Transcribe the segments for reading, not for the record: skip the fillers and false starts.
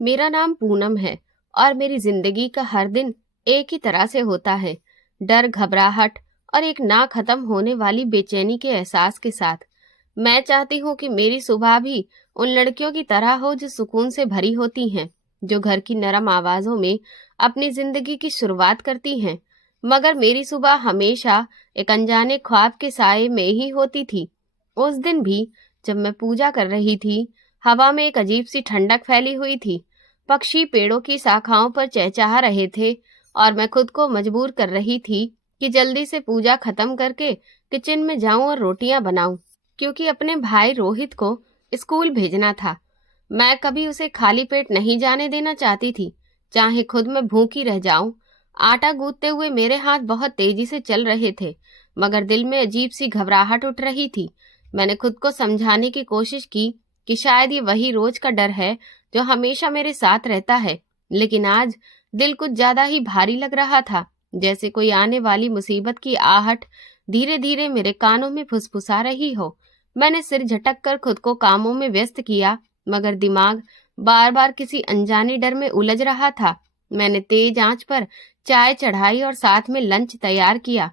मेरा नाम पूनम है और मेरी जिंदगी का हर दिन एक ही तरह से होता है। डर, घबराहट और एक ना खत्म होने वाली बेचैनी के एहसास के साथ। मैं चाहती हूँ कि मेरी सुबह भी उन लड़कियों की तरह हो जो सुकून से भरी होती हैं, जो घर की नरम आवाजों में अपनी जिंदगी की शुरुआत करती हैं। मगर मेरी सुबह हमेशा एक अनजाने ख्वाब के साए में ही होती थी। उस दिन भी जब मैं पूजा कर रही थी, हवा में एक अजीब सी ठंडक फैली हुई थी। पक्षी पेड़ों की शाखाओं पर चहचहा रहे थे और मैं खुद को मजबूर कर रही थी कि जल्दी से पूजा खत्म करके किचन में जाऊं और रोटियां बनाऊं, क्योंकि अपने भाई रोहित को स्कूल भेजना था। मैं कभी उसे खाली पेट नहीं जाने देना चाहती थी, चाहे खुद मैं भूखी रह जाऊं। आटा गूंथते हुए मेरे हाथ बहुत तेजी से चल रहे थे, मगर दिल में अजीब सी घबराहट उठ रही थी। मैंने खुद को समझाने की कोशिश की कि शायद ये वही रोज का डर है जो हमेशा मेरे साथ रहता है, लेकिन आज दिल कुछ ज्यादा ही भारी लग रहा था, जैसे कोई आने वाली मुसीबत की आहट धीरे धीरे मेरे कानों में फुसफुसा रही हो। मैंने सिर झटक कर खुद को कामों में व्यस्त किया, मगर दिमाग बार बार किसी अनजाने डर में उलझ रहा था। मैंने तेज आंच पर चाय चढ़ाई और साथ में लंच तैयार किया।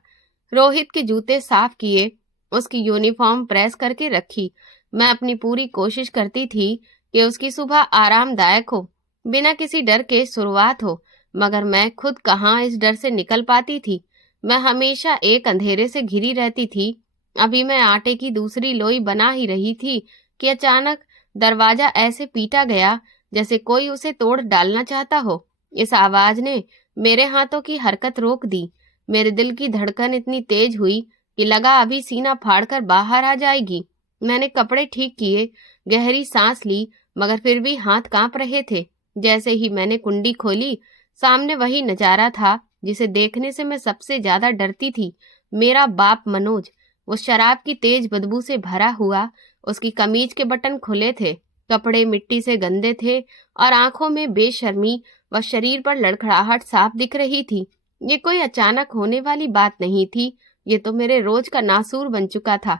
रोहित के जूते साफ किए, उसकी यूनिफॉर्म प्रेस करके रखी। मैं अपनी पूरी कोशिश करती थी कि उसकी सुबह आरामदायक हो, बिना किसी डर के शुरुआत हो, मगर मैं खुद कहाँ इस डर से निकल पाती थी। मैं हमेशा एक अंधेरे से घिरी रहती थी। अभी मैं आटे की दूसरी लोई बना ही रही थी कि अचानक दरवाजा ऐसे पीटा गया जैसे कोई उसे तोड़ डालना चाहता हो। इस आवाज ने मेरे हाथों की हरकत रोक दी। मेरे दिल की धड़कन इतनी तेज हुई कि लगा अभी सीना फाड़कर बाहर आ जाएगी। मैंने कपड़े ठीक किए, गहरी सांस ली, मगर फिर भी हाथ कांप रहे थे। जैसे ही मैंने कुंडी खोली, सामने वही नजारा था जिसे देखने से मैं सबसे ज्यादा डरती थी। मेरा बाप मनोज, वो शराब की तेज बदबू से भरा हुआ। उसकी कमीज के बटन खुले थे, कपड़े मिट्टी से गंदे थे और आंखों में बेशर्मी व शरीर पर लड़खड़ाहट साफ दिख रही थी। ये कोई अचानक होने वाली बात नहीं थी, ये तो मेरे रोज का नासूर बन चुका था।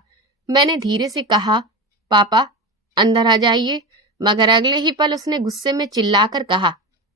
मैंने धीरे से कहा, पापा अंदर आ जाइए, मगर अगले ही पल उसने गुस्से में चिल्लाकर कहा,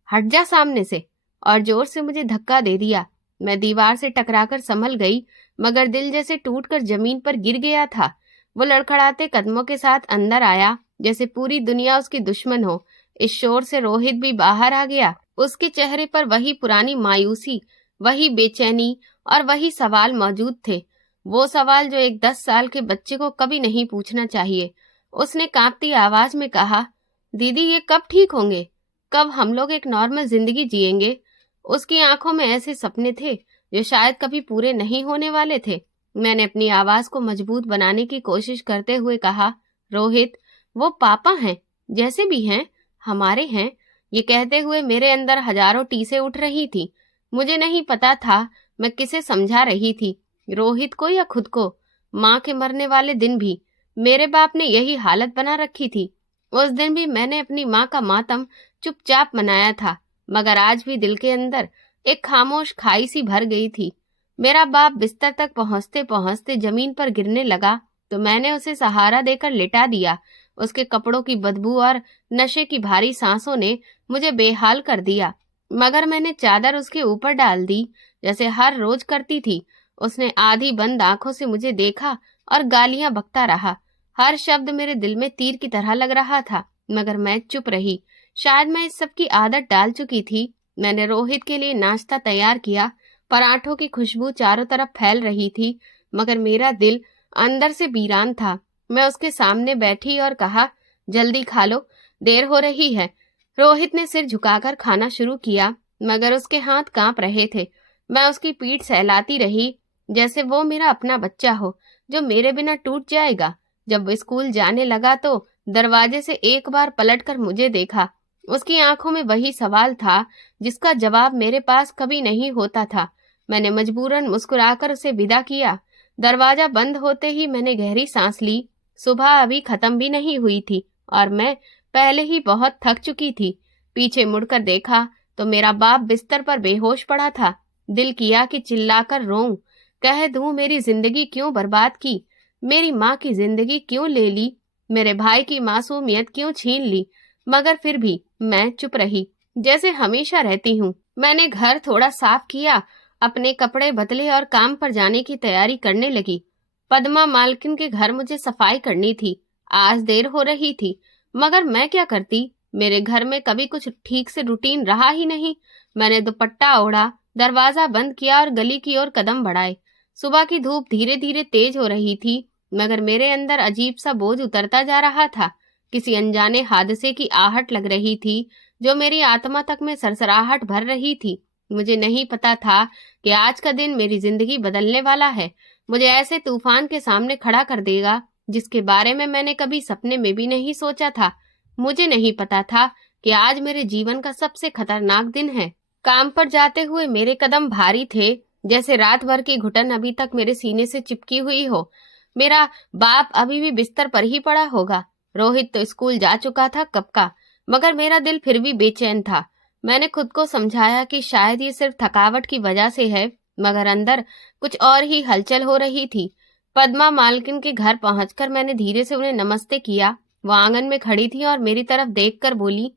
हट जा सामने से, और जोर से मुझे धक्का दे दिया। मैं दीवार से टकराकर संभल गई, मगर दिल जैसे टूटकर जमीन पर गिर गया था। वो लड़खड़ाते कदमों के साथ अंदर आया, जैसे पूरी दुनिया उसकी दुश्मन हो। इस शोर से रोहित भी बाहर आ गया। उसके चेहरे पर वही पुरानी मायूसी, वही बेचैनी और वही सवाल मौजूद थे। वो सवाल जो एक 10 साल के बच्चे को कभी नहीं पूछना चाहिए। उसने कांपती आवाज में कहा, दीदी ये कब ठीक होंगे? कब हम लोग एक नॉर्मल जिंदगी जिएंगे? उसकी आंखों में ऐसे सपने थे जो शायद कभी पूरे नहीं होने वाले थे। मैंने अपनी आवाज को मजबूत बनाने की कोशिश करते हुए कहा, रोहित वो पापा हैं, जैसे भी हैं हमारे हैं। ये कहते हुए मेरे अंदर हजारों टीसें उठ रही थी। मुझे नहीं पता था मैं किसे समझा रही थी, रोहित को या खुद को। माँ के मरने वाले दिन भी मेरे बाप ने यही हालत बना रखी थी। उस दिन भी मैंने अपनी माँ का मातम चुपचाप मनाया था, मगर आज भी दिल के अंदर एक खामोश खाई सी भर गई थी। मेरा बाप बिस्तर तक पहुंचते पहुंचते जमीन पर गिरने लगा तो मैंने उसे सहारा देकर लिटा दिया। उसके कपड़ों की बदबू और नशे की भारी सांसों ने मुझे बेहाल कर दिया, मगर मैंने चादर उसके ऊपर डाल दी जैसे हर रोज करती थी। उसने आधी बंद आंखों से मुझे देखा और गालियां बकता रहा। हर शब्द मेरे दिल में तीर की तरह लग रहा था, मगर मैं चुप रही। शायद मैं इस सब की आदत डाल चुकी थी। मैंने रोहित के लिए नाश्ता तैयार किया। पराठों की खुशबू चारों तरफ फैल रही थी, मगर मेरा दिल अंदर से वीरान था। मैं उसके सामने बैठी और कहा, जल्दी खा लो, देर हो रही है। रोहित ने सिर झुकाकर खाना शुरू किया, मगर उसके हाथ कांप रहे थे। मैं उसकी पीठ सहलाती रही जैसे वो मेरा अपना बच्चा हो जो मेरे बिना टूट जाएगा। जब वो स्कूल जाने लगा तो दरवाजे से एक बार पलटकर मुझे देखा। उसकी आंखों में वही सवाल था जिसका जवाब मेरे पास कभी नहीं होता था। मैंने मजबूरन मुस्कुराकर उसे विदा किया। दरवाजा बंद होते ही मैंने गहरी सांस ली। सुबह अभी खत्म भी नहीं हुई थी और मैं पहले ही बहुत थक चुकी थी। पीछे मुड़कर देखा तो मेरा बाप बिस्तर पर बेहोश पड़ा था। दिल किया कि चिल्लाकर रोऊं, कह दूं मेरी जिंदगी क्यों बर्बाद की, मेरी माँ की जिंदगी क्यों ले ली, मेरे भाई की मासूमियत क्यों छीन ली, मगर फिर भी मैं चुप रही, जैसे हमेशा रहती हूँ। मैंने घर थोड़ा साफ किया, अपने कपड़े बदले और काम पर जाने की तैयारी करने लगी। पद्मा मालकिन के घर मुझे सफाई करनी थी। आज देर हो रही थी, मगर मैं क्या करती? मेरे घर में कभी कुछ ठीक से रूटीन रहा ही नहीं। मैंने दुपट्टा ओढ़ा, दरवाजा बंद किया और गली की ओर कदम बढ़ाए। सुबह की धूप धीरे धीरे तेज हो रही थी, मगर मेरे अंदर अजीब सा बोझ उतरता जा रहा था। किसी अनजाने हादसे की आहट लग रही थी, जो मेरी आत्मा तक में सरसराहट भर रही थी। मुझे नहीं पता था कि आज का दिन मेरी जिंदगी बदलने वाला है, मुझे ऐसे तूफान के सामने खड़ा कर देगा जिसके बारे में मैंने कभी सपने में भी नहीं सोचा था। मुझे नहीं पता था कि आज मेरे जीवन का सबसे खतरनाक दिन है। काम पर जाते हुए मेरे कदम भारी थे, जैसे रात भर की घुटन अभी तक मेरे सीने से चिपकी हुई हो। मेरा बाप अभी भी बिस्तर पर ही पड़ा होगा। रोहित तो स्कूल जा चुका था कब का, मगर मेरा दिल फिर भी बेचैन था। मैंने खुद को समझाया कि शायद ये सिर्फ थकावट की वजह से है, मगर अंदर कुछ और ही हलचल हो रही थी। पद्मा मालकिन के घर पहुंचकर मैंने धीरे से उन्हें नमस्ते किया। वो आंगन में खड़ी थी और मेरी तरफ देखकर बोली,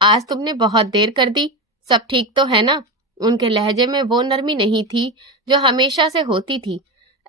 आज तुमने बहुत देर कर दी, सब ठीक तो है ना? उनके लहजे में वो नरमी नहीं थी जो हमेशा से होती थी।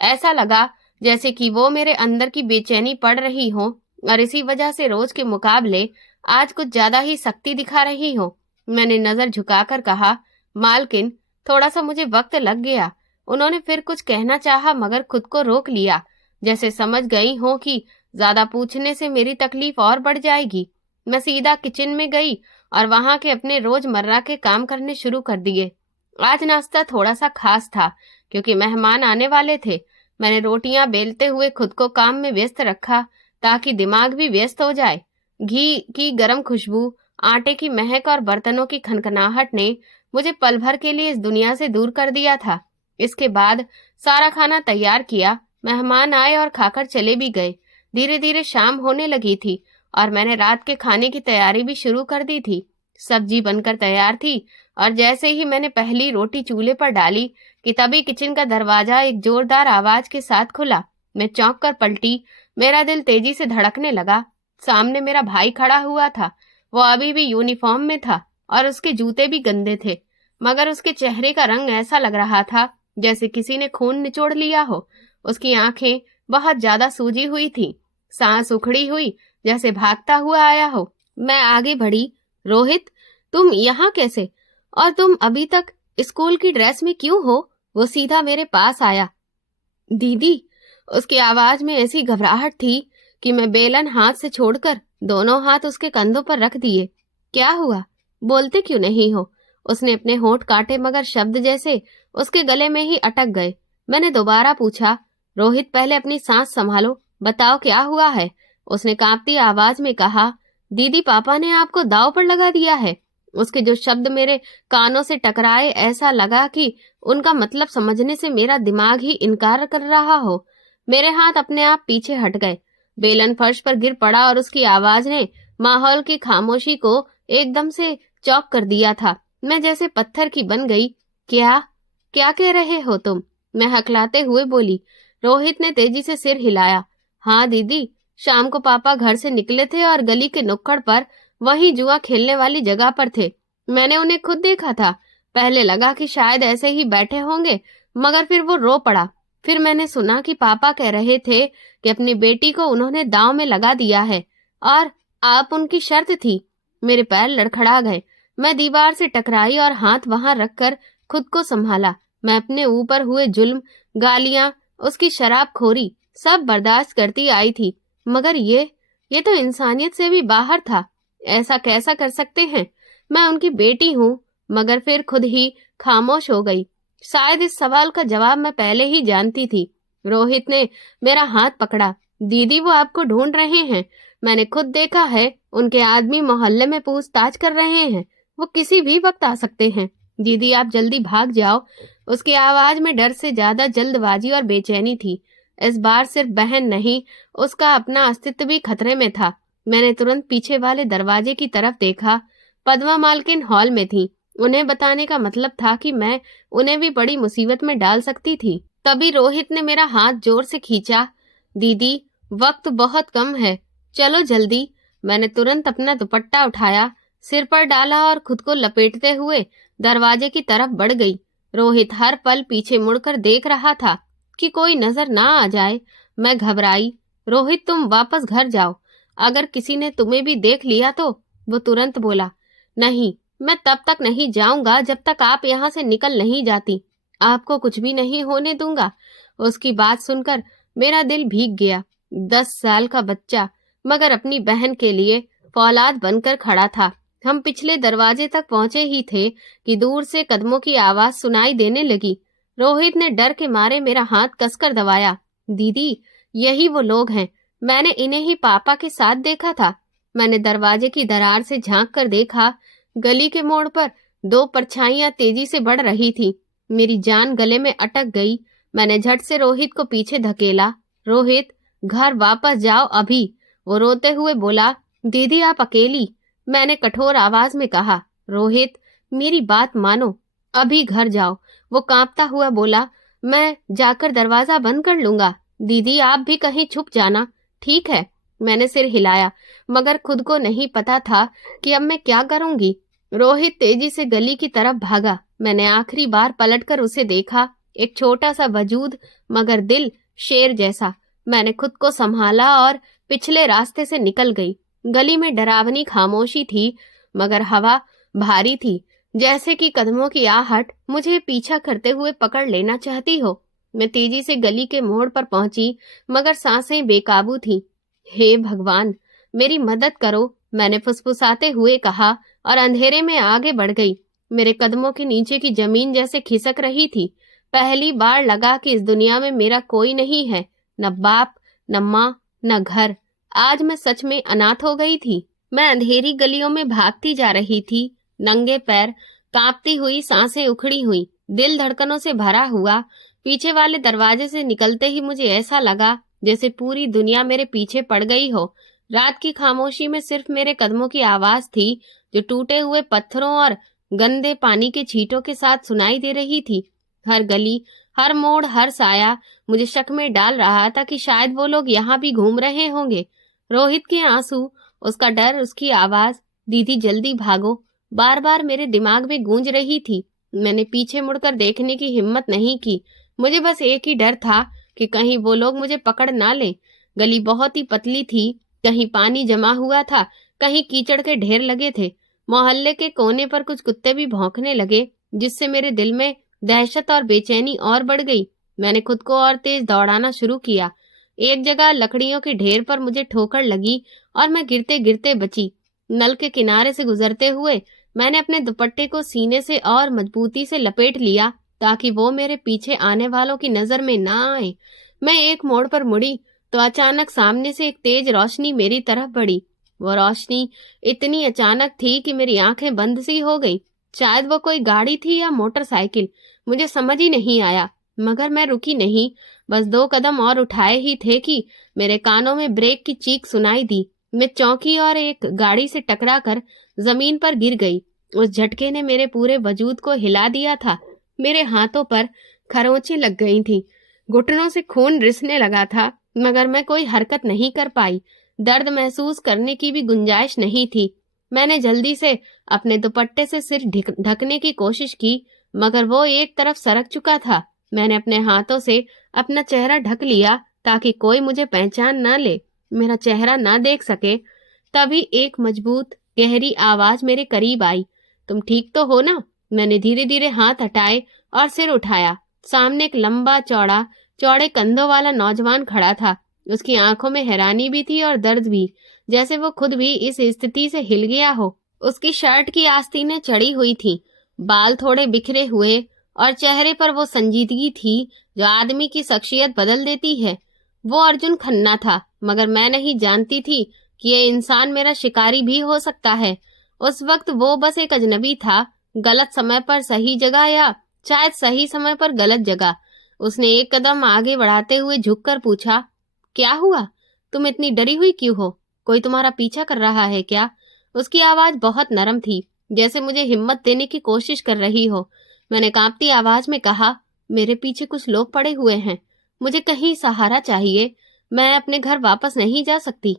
ऐसा लगा जैसे कि वो मेरे अंदर की बेचैनी पढ़ रही हो और इसी वजह से रोज के मुकाबले आज कुछ ज्यादा ही सख्ती दिखा रही हो। मैंने नजर झुकाकर कहा, मालकिन, थोड़ा सा मुझे वक्त लग गया। उन्होंने फिर कुछ कहना चाहा, मगर खुद को रोक लिया, जैसे समझ गई हो कि ज्यादा पूछने से मेरी तकलीफ और बढ़ जाएगी। मैं सीधा किचन में गई और वहां के अपने रोजमर्रा के काम करने शुरू कर दिए। आज नाश्ता थोड़ा सा खास था, क्योंकि मेहमान आने वाले थे। मैंने रोटियां बेलते हुए खुद को काम में व्यस्त रखा, ताकि दिमाग भी व्यस्त हो जाए। घी की गर्म खुशबू, आटे की महक और बर्तनों की खनखनाहट ने मुझे पल भर के लिए इस दुनिया से दूर कर दिया था। इसके बाद सारा खाना तैयार किया। मेहमान आए और खाकर चले भी गए। धीरे धीरे शाम होने लगी थी और मैंने रात के खाने की तैयारी भी शुरू कर दी थी। सब्जी बनकर तैयार थी और जैसे ही मैंने पहली रोटी चूल्हे पर डाली कि तभी किचन का दरवाजा एक जोरदार आवाज के साथ खुला। मैं चौंक कर पलटी। मेरा दिल तेजी से धड़कने लगा। सामने मेरा भाई खड़ा हुआ था। वो अभी भी यूनिफॉर्म में था और उसके जूते भी गंदे थे, मगर उसके चेहरे का रंग ऐसा लग रहा था जैसे किसी ने खून निचोड़ लिया हो। उसकी आंखें बहुत ज्यादा सूजी हुई थी, सांस उखड़ी हुई जैसे भागता हुआ आया हो। मैं आगे बढ़ी। रोहित, तुम यहाँ कैसे? और तुम अभी तक स्कूल की ड्रेस में क्यों हो? वो सीधा मेरे पास आया। दीदी, उसकी आवाज में ऐसी घबराहट थी कि मैं बेलन हाथ से छोड़कर दोनों हाथ उसके कंधों पर रख दिए। क्या हुआ? बोलते क्यों नहीं हो? उसने अपने होंठ काटे, मगर शब्द जैसे उसके गले में ही अटक गए। मैंने दोबारा पूछा, रोहित, पहले अपनी सांस संभालो, बताओ क्या हुआ है? उसने कांपती आवाज में कहा, दीदी, पापा ने आपको दांव पर लगा दिया है। उसके जो शब्द मेरे कानों से टकराए, ऐसा लगा कि उनका मतलब समझने से मेरा दिमाग ही इनकार कर रहा हो। मेरे हाथ अपने आप पीछे हट गए। बेलन फर्श पर गिर पड़ा और उसकी आवाज ने माहौल की खामोशी को एकदम से चौक कर दिया था। मैं जैसे पत्थर की बन गई। क्या क्या कह रहे हो तुम? मैं हकलाते हुए बोली। रोहित ने तेजी से सिर हिलाया। हाँ दीदी, शाम को पापा घर से निकले थे और गली के नुक्कड़ पर, वहीं जुआ खेलने वाली जगह पर थे। मैंने उन्हें खुद देखा था। पहले लगा कि शायद ऐसे ही बैठे होंगे, मगर फिर वो रो पड़ा। फिर मैंने सुना कि पापा कह रहे थे कि अपनी बेटी को उन्होंने दांव में लगा दिया है और आप उनकी शर्त थी। मेरे पैर लड़खड़ा गए। मैं दीवार से टकराई और हाथ वहां रखकर खुद को संभाला। मैं अपने ऊपर हुए जुल्म, गालियां, उसकी शराबखोरी सब बर्दाश्त करती आई थी, मगर ये तो इंसानियत से भी बाहर था। ऐसा कैसा कर सकते हैं? मैं उनकी बेटी हूँ। मगर फिर खुद ही खामोश हो गई। शायद इस सवाल का जवाब मैं पहले ही जानती थी। रोहित ने मेरा हाथ पकड़ा। दीदी, वो आपको ढूंढ रहे हैं। मैंने खुद देखा है, उनके आदमी मोहल्ले में पूछताछ कर रहे हैं। वो किसी भी वक्त आ सकते हैं। दीदी, आप जल्दी भाग जाओ। उसकी आवाज में डर से ज्यादा जल्दबाजी और बेचैनी थी। इस बार सिर्फ बहन नहीं, उसका अपना अस्तित्व भी खतरे में था। मैंने तुरंत पीछे वाले दरवाजे की तरफ देखा। पद्मा मालकिन हॉल में थी। उन्हें बताने का मतलब था कि मैं उन्हें भी बड़ी मुसीबत में डाल सकती थी। तभी रोहित ने मेरा हाथ जोर से खींचा। दीदी, वक्त बहुत कम है, चलो जल्दी। मैंने तुरंत अपना दुपट्टा उठाया, सिर पर डाला और खुद को लपेटते हुए दरवाजे की तरफ बढ़ गई। रोहित हर पल पीछे मुड़कर देख रहा था कि कोई नजर ना आ जाए। मैं घबराई। रोहित, तुम वापस घर जाओ, अगर किसी ने तुम्हें भी देख लिया तो। वो तुरंत बोला, नहीं, मैं तब तक नहीं जाऊंगा जब तक आप यहाँ से निकल नहीं जाती। आपको कुछ भी नहीं होने दूंगा। उसकी बात सुनकर मेरा दिल भीग गया। 10 साल का बच्चा मगर अपनी बहन के लिए फौलाद बनकर खड़ा था। हम पिछले दरवाजे तक पहुंचे ही थे कि दूर से कदमों की आवाज सुनाई देने लगी। रोहित ने डर के मारे मेरा हाथ कसकर दबाया। दीदी, यही वो लोग हैं, मैंने इन्हें ही पापा के साथ देखा था। मैंने दरवाजे की दरार से झांक कर देखा। गली के मोड़ पर 2 परछाइयां तेजी से बढ़ रही थी। मेरी जान गले में अटक गई। मैंने झट से रोहित को पीछे धकेला। रोहित, घर वापस जाओ अभी। वो रोते हुए बोला, दीदी आप अकेली। मैंने कठोर आवाज में कहा, रोहित मेरी बात मानो, अभी घर जाओ। वो कांपता हुआ बोला, मैं जाकर दरवाजा बंद कर लूंगा। दीदी आप भी कहीं छुप जाना। ठीक है। मैंने सिर हिलाया, मगर खुद को नहीं पता था कि अब मैं क्या करूंगी। रोहित तेजी से गली की तरफ भागा। मैंने आखिरी बार पलटकर उसे देखा, एक छोटा सा वजूद मगर दिल शेर जैसा। मैंने खुद को संभाला और पिछले रास्ते से निकल गई। गली में डरावनी खामोशी थी मगर हवा भारी थी, जैसे कि कदमों की आहट मुझे पीछा करते हुए पकड़ लेना चाहती हो। मैं तेजी से गली के मोड़ पर पहुंची मगर सांसें बेकाबू थीं। हे भगवान, मेरी मदद करो, मैंने फुसफुसाते हुए कहा और अंधेरे में आगे बढ़ गई। मेरे कदमों के नीचे की जमीन जैसे खिसक रही थी। पहली बार लगा कि इस दुनिया में मेरा कोई नहीं है, न बाप, न माँ, न घर। आज मैं सच में अनाथ हो गई थी। मैं अंधेरी गलियों में भागती जा रही थी, नंगे पैर, कांपती हुई, सांसें उखड़ी हुई, दिल धड़कनों से भरा हुआ। पीछे वाले दरवाजे से निकलते ही मुझे ऐसा लगा जैसे पूरी दुनिया मेरे पीछे पड़ गई हो। रात की खामोशी में सिर्फ मेरे कदमों की आवाज थी, जो टूटे हुए पत्थरों और गंदे पानी के छींटों के साथ सुनाई दे रही थी। हर गली, हर मोड़, हर साया मुझे शक में डाल रहा था कि शायद वो लोग यहाँ भी घूम रहे होंगे। रोहित के आंसू, उसका डर, उसकी आवाज, दीदी जल्दी भागो, बार बार मेरे दिमाग में गूंज रही थी। मैंने पीछे मुड़कर देखने की हिम्मत नहीं की। मुझे बस एक ही डर था कि कहीं वो लोग मुझे पकड़ ना लें। गली बहुत ही पतली थी, कहीं पानी जमा हुआ था, कहीं कीचड़ के ढेर लगे थे। मोहल्ले के कोने पर कुछ कुत्ते भी भौंकने लगे, जिससे मेरे दिल में दहशत और बेचैनी और बढ़ गई। मैंने खुद को और तेज दौड़ाना शुरू किया। एक जगह लकड़ियों के ढेर पर मुझे ठोकर लगी और मैं गिरते गिरते बची। नल के किनारे से गुजरते हुए मैंने अपने दुपट्टे को सीने से और मजबूती से लपेट लिया ताकि वो मेरे पीछे आने वालों की नजर में ना आए। मैं एक मोड़ पर मुड़ी तो अचानक सामने से एक तेज रोशनी मेरी तरफ बढ़ी। वो रोशनी इतनी अचानक थी कि मेरी आंखें बंद सी हो गई। शायद वो कोई गाड़ी थी या मोटरसाइकिल, मुझे समझ ही नहीं आया। मगर मैं रुकी नहीं, बस 2 कदम और उठाए ही थे कि मेरे कानों में ब्रेक की चीख सुनाई दी। मैं चौंकी और एक गाड़ी से टकराकर जमीन पर गिर गई। उस झटके ने मेरे पूरे वजूद को हिला दिया था। मेरे हाथों पर खरोंचें लग गई थीं, घुटनों से खून रिसने लगा था, मगर मैं कोई हरकत नहीं कर पाई। दर्द महसूस करने की भी गुंजाइश नहीं थी। मैंने जल्दी से अपने दुपट्टे से सिर ढकने की कोशिश की, मगर वो एक तरफ सरक चुका था। मैंने अपने हाथों से अपना चेहरा ढक लिया ताकि कोई मुझे पहचान ना ले, मेरा चेहरा ना देख सके। तभी एक मजबूत गहरी आवाज मेरे करीब आई, तुम ठीक तो हो ना? मैंने धीरे धीरे हाथ हटाए और सिर उठाया। सामने एक लंबा चौड़े कंधों वाला नौजवान खड़ा था। उसकी आंखों में हैरानी भी थी और दर्द भी, जैसे वो खुद भी इस स्थिति से हिल गया हो। उसकी शर्ट की आस्तीनें चढ़ी हुई थी, बाल थोड़े बिखरे हुए और चेहरे पर वो संजीदगी थी जो आदमी की शख्सियत बदल देती है। वो अर्जुन खन्ना था, मगर मैं नहीं जानती थी कि ये इंसान मेरा शिकारी भी हो सकता है। उस वक्त वो बस एक अजनबी था, गलत समय पर सही जगह, या शायद सही समय पर गलत जगह। उसने एक कदम आगे बढ़ाते हुए झुककर पूछा, क्या हुआ? तुम इतनी डरी हुई क्यों हो? कोई तुम्हारा पीछा कर रहा है क्या? उसकी आवाज बहुत नरम थी, जैसे मुझे हिम्मत देने की कोशिश कर रही हो। मैंने कांपती आवाज में कहा, मेरे पीछे कुछ लोग पड़े हुए हैं, मुझे कहीं सहारा चाहिए, मैं अपने घर वापस नहीं जा सकती।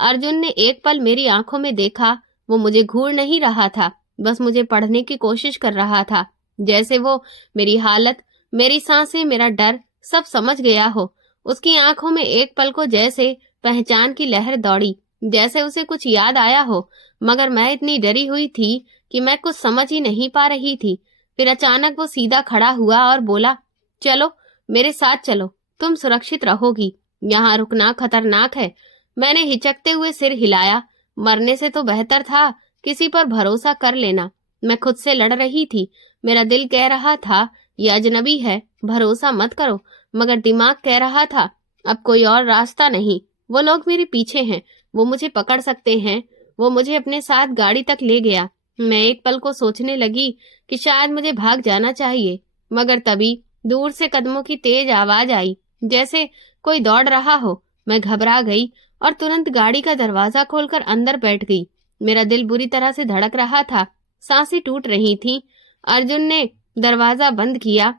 अर्जुन ने एक पल मेरी आंखों में देखा, वो मुझे घूर नहीं रहा था, बस मुझे पढ़ने की कोशिश कर रहा था। जैसे वो मेरी हालत, मेरी सांसें, मेरा डर सब समझ गया हो। उसकी आंखों में एक पल को जैसे पहचान की लहर दौड़ी, जैसे उसे कुछ याद आया हो, मगर मैं इतनी डरी हुई थी कि मैं कुछ समझ ही नहीं पा रही थी। फिर अचानक वो सीधा खड़ा हुआ और बोला, चलो मेरे साथ चलो, तुम सुरक्षित रहोगी, यहाँ रुकना खतरनाक है। मैंने हिचकते हुए सिर हिलाया। मरने से तो बेहतर था किसी पर भरोसा कर लेना। मैं खुद से लड़ रही थी। मेरा दिल कह रहा था ये अजनबी है, भरोसा मत करो, मगर दिमाग कह रहा था अब कोई और रास्ता नहीं। वो लोग मेरे पीछे हैं, वो मुझे पकड़ सकते हैं। वो मुझे अपने साथ गाड़ी तक ले गया। मैं एक पल को सोचने लगी कि शायद मुझे भाग जाना चाहिए, मगर तभी दूर से कदमों की तेज आवाज आई, जैसे कोई दौड़ रहा हो। मैं घबरा गई और तुरंत गाड़ी का दरवाजा खोलकर अंदर बैठ गई। मेरा दिल बुरी तरह से धड़क रहा था, सांसें टूट रही थीं। अर्जुन ने दरवाजा बंद किया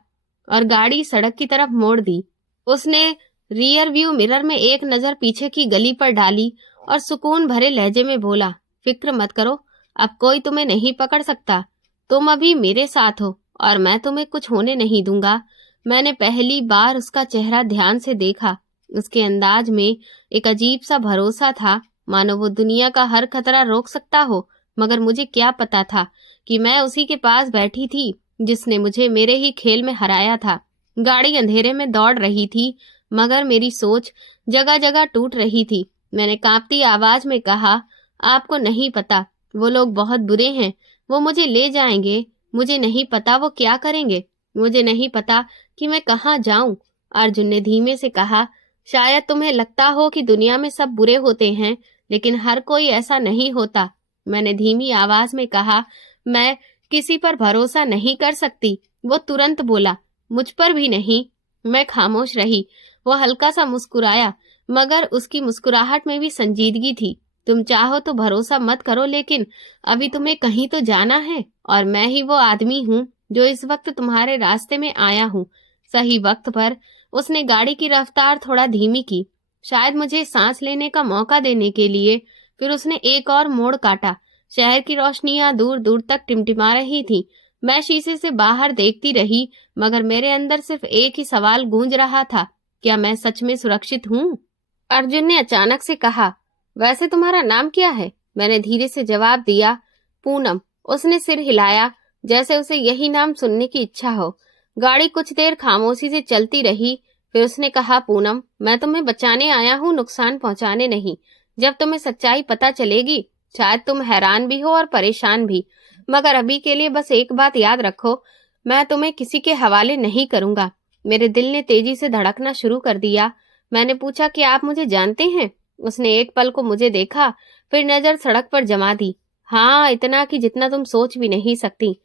और गाड़ी सड़क की तरफ मोड़ दी। उसने रियर व्यू मिरर में एक नजर पीछे की गली पर डाली और सुकून भरे लहजे में बोला, फिक्र मत करो, अब कोई तुम्हें नहीं पकड़ सकता। तुम अभी मेरे साथ हो और मैं तुम्हें कुछ होने नहीं दूंगा। मैंने पहली बार उसका चेहरा ध्यान से देखा। उसके अंदाज में एक अजीब सा भरोसा था, मानो वो दुनिया का हर खतरा रोक सकता हो। मगर मुझे क्या पता था कि मैं उसी के पास बैठी थी जिसने मुझे मेरे ही खेल में हराया था। गाड़ी अंधेरे में दौड़ रही थी, मगर मेरी सोच जगह जगह टूट रही थी। मैंने कांपती आवाज में कहा, आपको नहीं पता, वो लोग बहुत बुरे हैं। वो मुझे ले जाएंगे। मुझे नहीं पता वो क्या करेंगे। मुझे नहीं पता कि मैं कहाँ जाऊं। अर्जुन ने धीमे से कहा, शायद तुम्हें लगता हो कि दुनिया में सब बुरे होते हैं, लेकिन हर कोई ऐसा नहीं होता। मैंने धीमी आवाज में कहा, मैं किसी पर भरोसा नहीं कर सकती। वो तुरंत बोला, मुझ पर भी नहीं। मैं खामोश रही। वो हल्का सा मुस्कुराया, मगर उसकी मुस्कुराहट में भी संजीदगी थी। तुम चाहो तो भरोसा मत करो, लेकिन अभी तुम्हें कहीं तो जाना है, और मैं ही वो आदमी हूँ जो इस वक्त तुम्हारे रास्ते में आया हूँ। सही वक्त पर। उसने गाड़ी की रफ्तार थोड़ा धीमी की, शायद मुझे सांस लेने का मौका देने के लिए। फिर उसने एक और मोड़ काटा। शहर की रोशनियां दूर दूर तक टिमटिमा रही थी। मैं शीशे से बाहर देखती रही, मगर मेरे अंदर सिर्फ एक ही सवाल गूंज रहा था, क्या मैं सच में सुरक्षित हूँ? अर्जुन ने अचानक से कहा, वैसे तुम्हारा नाम क्या है? मैंने धीरे से जवाब दिया, पूनम। उसने सिर हिलाया, जैसे उसे यही नाम सुनने की इच्छा हो। गाड़ी कुछ देर खामोशी से चलती रही। फिर उसने कहा, पूनम, मैं तुम्हें बचाने आया हूँ, नुकसान पहुंचाने नहीं। जब तुम्हें सच्चाई पता चलेगी, शायद तुम हैरान भी हो और परेशान भी, मगर अभी के लिए बस एक बात याद रखो, मैं तुम्हें किसी के हवाले नहीं करूंगा। मेरे दिल ने तेजी से धड़कना शुरू कर दिया। मैंने पूछा, कि आप मुझे जानते हैं? उसने एक पल को मुझे देखा, फिर नजर सड़क पर जमा दी। हाँ, इतना कि जितना तुम सोच भी नहीं सकती।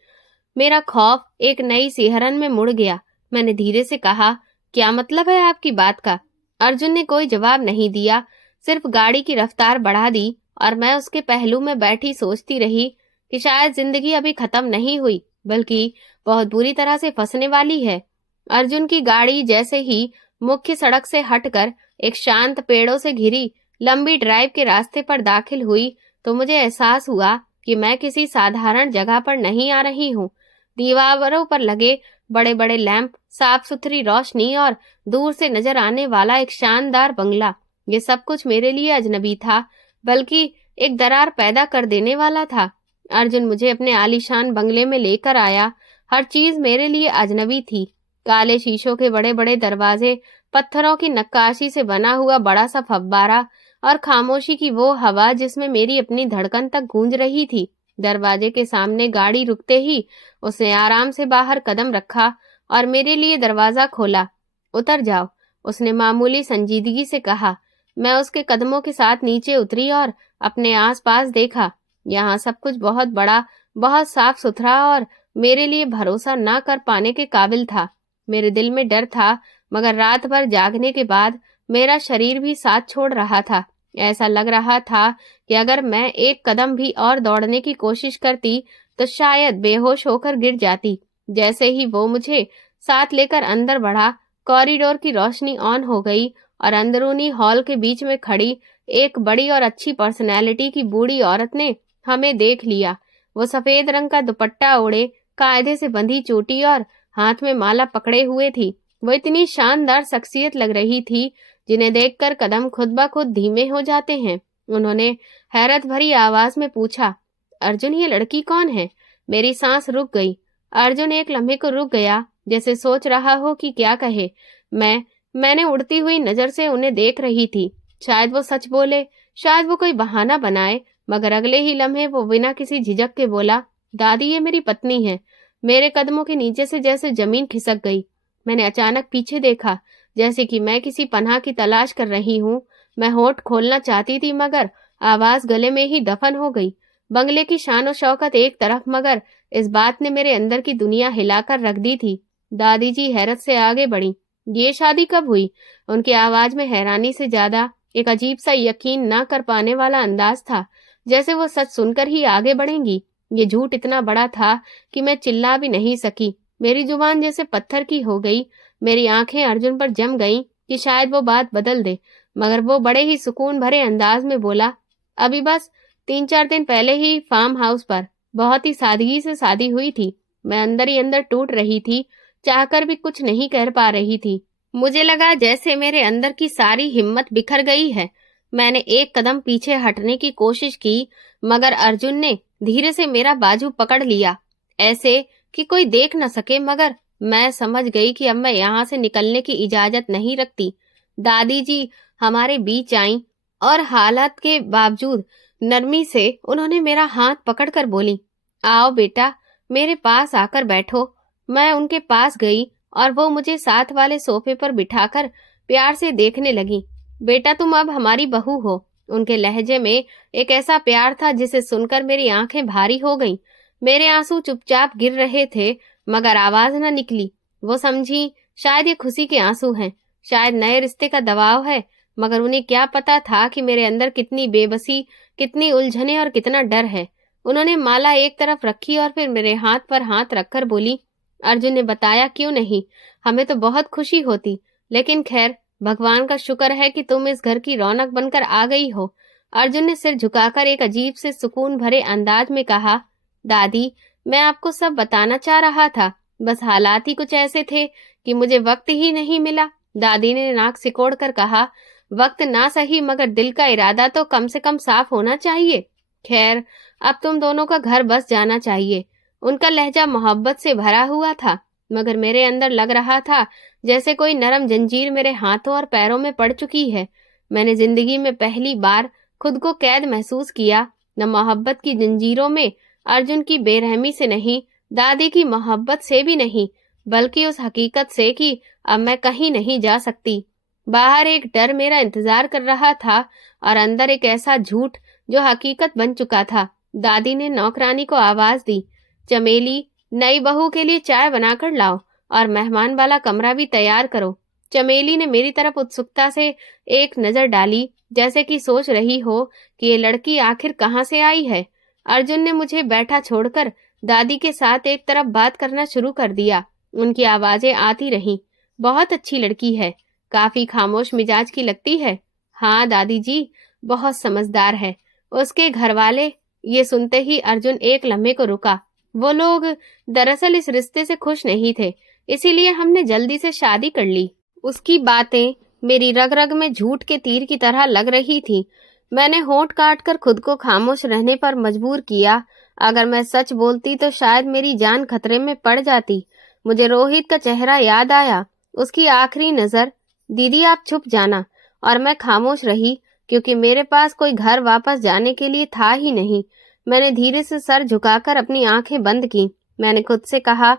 मेरा खौफ एक नई सिहरन में मुड़ गया। मैंने धीरे से कहा, क्या मतलब है आपकी बात का? अर्जुन ने कोई जवाब नहीं दिया, सिर्फ गाड़ी की रफ्तार बढ़ा दी, और मैं उसके पहलू में बैठी सोचती रही कि शायद जिंदगी अभी खत्म नहीं हुई, बल्कि बहुत बुरी तरह से फंसने वाली है। अर्जुन की गाड़ी जैसे ही मुख्य सड़क से हटकर एक शांत पेड़ों से घिरी लंबी ड्राइव के रास्ते पर दाखिल हुई, तो मुझे एहसास हुआ कि मैं किसी साधारण जगह पर नहीं आ रही हूँ। दीवारों पर लगे बड़े बड़े लैंप, साफ सुथरी रोशनी और दूर से नजर आने वाला एक शानदार बंगला, ये सब कुछ मेरे लिए अजनबी था, बल्कि एक दरार पैदा कर देने वाला था। अर्जुन मुझे अपने आलीशान बंगले में लेकर आया। हर चीज मेरे लिए अजनबी थी। काले शीशों के बड़े बड़े दरवाजे, पत्थरों की नक्काशी से बना हुआ बड़ा सा फव्वारा, और खामोशी की वो हवा जिसमें मेरी अपनी धड़कन तक गूंज रही थी। दरवाजे के सामने गाड़ी रुकते ही उसने आराम से बाहर कदम रखा और मेरे लिए दरवाजा खोला। उतर जाओ, उसने मामूली संजीदगी से कहा। मैं उसके कदमों के साथ नीचे उतरी और अपने आसपास देखा। यहाँ सब कुछ बहुत बड़ा, बहुत साफ सुथरा और मेरे लिए भरोसा ना कर पाने के काबिल था। मेरे दिल में डर था, मगर रात भर जागने के बाद मेरा शरीर भी साथ छोड़ रहा था। ऐसा लग रहा था कि अगर मैं एक कदम भी और दौड़ने की कोशिश करती तो शायद बेहोश होकर गिर जाती। जैसे ही वो मुझे साथ लेकर अंदर बढ़ा, कॉरिडोर की रोशनी ऑन हो गई और अंदरूनी हॉल के बीच में खड़ी एक बड़ी और अच्छी पर्सनैलिटी की बूढ़ी औरत ने हमें देख लिया। वो सफेद रंग का दुपट्टा ओढ़े, कायदे से बंधी चोटी और हाथ में माला पकड़े हुए थी। वो इतनी शानदार शख्सियत लग रही थी जिन्हें देखकर कदम खुद ब खुद धीमे हो जाते हैं। उन्होंने हैरत भरी आवाज में पूछा, अर्जुन, ये लड़की कौन है? मेरी सांस रुक गई। अर्जुन एक लम्हे को रुक गया, जैसे सोच रहा हो कि क्या कहे। मैंने उड़ती हुई नजर से उन्हें देख रही थी। शायद वो सच बोले, शायद वो कोई बहाना बनाए, मगर अगले ही लम्हे वो बिना किसी झिझक के बोला, दादी, ये मेरी पत्नी है। मेरे कदमों के नीचे से जैसे जमीन खिसक गई। मैंने अचानक पीछे देखा, जैसे कि मैं किसी पनाह की तलाश कर रही हूँ। मैं होठ खोलना चाहती थी, मगर आवाज गले में ही दफन हो गई। बंगले की शान शौकत एक तरफ, मगर इस बात ने मेरे अंदर की दुनिया हिलाकर रख दी थी। दादी जी हैरत से आगे बढ़ी। ये शादी कब हुई? उनकी आवाज में हैरानी से ज्यादा एक अजीब सा यकीन ना कर पाने वाला अंदाज था, जैसे वो सच सुनकर ही आगे बढ़ेंगी। ये झूठ इतना बड़ा था कि मैं चिल्ला भी नहीं सकी। मेरी जुबान जैसे पत्थर की हो गई। मेरी आंखें अर्जुन पर जम गईं कि शायद वो बात बदल दे, मगर वो बड़े ही सुकून भरे अंदाज में बोला, अभी बस 3-4 दिन पहले ही फार्म हाउस पर बहुत ही सादगी से शादी हुई थी। मैं अंदर ही अंदर टूट रही थी, चाहकर भी कुछ नहीं कर पा रही थी। मुझे लगा जैसे मेरे अंदर की सारी हिम्मत बिखर गई है। मैंने एक कदम पीछे हटने की कोशिश की, मगर अर्जुन ने धीरे से मेरा बाजू पकड़ लिया, ऐसे कि कोई देख न सके। मगर मैं समझ गई कि अब मैं यहाँ से निकलने की इजाजत नहीं रखती। दादी जी हमारे बीच आईं और हालात के बावजूद नरमी से उन्होंने मेरा हाथ पकड़कर बोली, आओ बेटा, मेरे पास आकर बैठो। मैं उनके पास गई और वो मुझे साथ वाले सोफे पर बिठाकर प्यार से देखने लगी। बेटा, तुम अब हमारी बहू हो। उनके लहजे में एक ऐसा प्यार था जिसे सुनकर मेरी आंखें भारी हो गईं। मेरे आंसू चुपचाप गिर रहे थे, मगर आवाज न निकली। वो समझी शायद ये खुशी के आंसू हैं, शायद नए रिश्ते का दबाव है। मगर उन्हें क्या पता था कि मेरे अंदर कितनी बेबसी, कितनी उलझने और कितना डर है। उन्होंने माला एक तरफ रखी और फिर मेरे हाथ पर हाथ रखकर बोली, अर्जुन ने बताया क्यों नहीं, हमें तो बहुत खुशी होती, लेकिन खैर, भगवान का शुक्र है कि तुम इस घर की रौनक बनकर आ गई हो। अर्जुन ने सिर झुकाकर एक अजीब से सुकून भरे अंदाज में कहा, दादी, मैं आपको सब बताना चाह रहा था, बस हालात ही कुछ ऐसे थे कि मुझे वक्त ही नहीं मिला। दादी ने नाक सिकोड़ कर कहा, वक्त ना सही, मगर दिल का इरादा तो कम से कम साफ होना चाहिए। खैर, अब तुम दोनों का घर बस जाना चाहिए। उनका लहजा मोहब्बत से भरा हुआ था, मगर मेरे अंदर लग रहा था जैसे कोई नरम जंजीर मेरे हाथों और पैरों में पड़ चुकी है। मैंने जिंदगी में पहली बार खुद को कैद महसूस किया, न मोहब्बत की जंजीरों में, अर्जुन की बेरहमी से नहीं, दादी की मोहब्बत से भी नहीं, बल्कि उस हकीकत से कि अब मैं कहीं नहीं जा सकती। बाहर एक डर मेरा इंतजार कर रहा था और अंदर एक ऐसा झूठ जो हकीकत बन चुका था। दादी ने नौकरानी को आवाज दी, चमेली, नई बहू के लिए चाय बनाकर लाओ और मेहमान वाला कमरा भी तैयार करो। चमेली ने मेरी तरफ उत्सुकता से एक नजर डाली, जैसे कि सोच रही हो कि ये लड़की आखिर कहाँ से आई है। अर्जुन ने मुझे बैठा छोड़कर दादी के साथ एक तरफ बात करना शुरू कर दिया। उनकी आवाजें आती रहीं, बहुत अच्छी लड़की है, काफी खामोश मिजाज की लगती है। हाँ दादी जी, बहुत समझदार है। उसके घर वाले। ये सुनते ही अर्जुन एक लम्हे को रुका। वो लोग दरअसल इस रिश्ते से खुश नहीं थे, इसीलिए हमने जल्दी से शादी कर ली। उसकी बातें मेरी रग रग में झूठ के तीर की तरह लग रही थी। मैंने होंठ काट कर खुद को खामोश रहने पर मजबूर किया। अगर मैं सच बोलती तो शायद मेरी जान खतरे में पड़ जाती। मुझे रोहित का चेहरा याद आया, उसकी आखिरी नजर। दीदी, आप छुप जाना। और मैं खामोश रही, क्योंकि मेरे पास कोई घर वापस जाने के लिए था ही नहीं। मैंने धीरे से सर झुकाकर अपनी आंखें बंद की। मैंने खुद से कहा,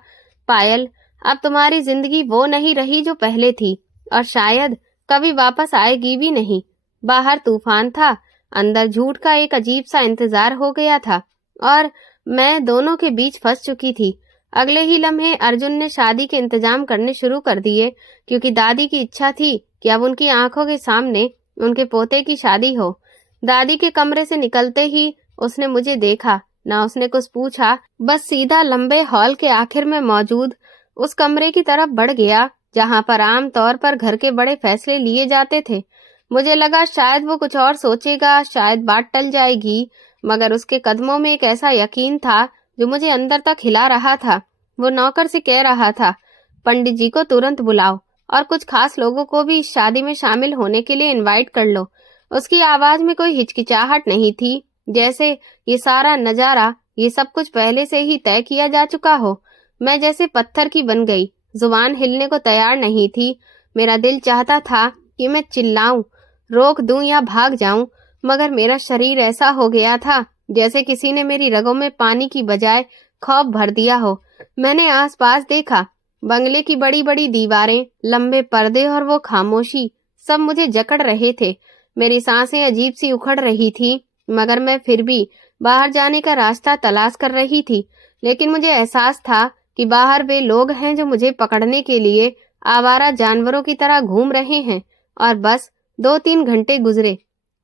पायल, अब तुम्हारी जिंदगी वो नहीं रही जो पहले थी, और शायद कभी वापस आएगी भी नहीं। बाहर तूफान था, अंदर झूठ का एक अजीब सा इंतजार हो गया था, और मैं दोनों के बीच फंस चुकी थी। अगले ही लम्हे अर्जुन ने शादी के इंतजाम करने शुरू कर दिए, क्योंकि दादी की इच्छा थी कि अब उनकी आंखों के सामने उनके पोते की शादी हो। दादी के कमरे से निकलते ही उसने मुझे देखा, ना उसने कुछ पूछा, बस सीधा लंबे हॉल के आखिर में मौजूद उस कमरे की तरफ बढ़ गया जहां पर आम तौर पर घर के बड़े फैसले लिए जाते थे। मुझे लगा शायद वो कुछ और सोचेगा, शायद बात टल जाएगी, मगर उसके कदमों में एक ऐसा यकीन था जो मुझे अंदर तक हिला रहा था। वो नौकर से कह रहा था, पंडित जी को तुरंत बुलाओ और कुछ खास लोगों को भी इस शादी में शामिल होने के लिए इनवाइट कर लो। उसकी आवाज में कोई हिचकिचाहट नहीं थी, जैसे ये सारा नजारा, ये सब कुछ पहले से ही तय किया जा चुका हो। मैं जैसे पत्थर की बन गई, जुबान हिलने को तैयार नहीं थी। मेरा दिल चाहता था कि मैं चिल्लाऊं, रोक दूं या भाग जाऊं, मगर मेरा शरीर ऐसा हो गया था जैसे किसी ने मेरी रगों में पानी की बजाय खौफ भर दिया हो। मैंने आसपास देखा, बंगले की बड़ी बड़ी दीवारें, लंबे पर्दे और वो खामोशी, सब मुझे जकड़ रहे थे। मेरी सांसें अजीब सी उखड़ रही थी, मगर मैं फिर भी बाहर जाने का रास्ता तलाश कर रही थी। लेकिन मुझे एहसास था कि बाहर वे लोग हैं जो मुझे पकड़ने के लिए आवारा जानवरों की तरह घूम रहे हैं। और बस 2-3 घंटे गुजरे।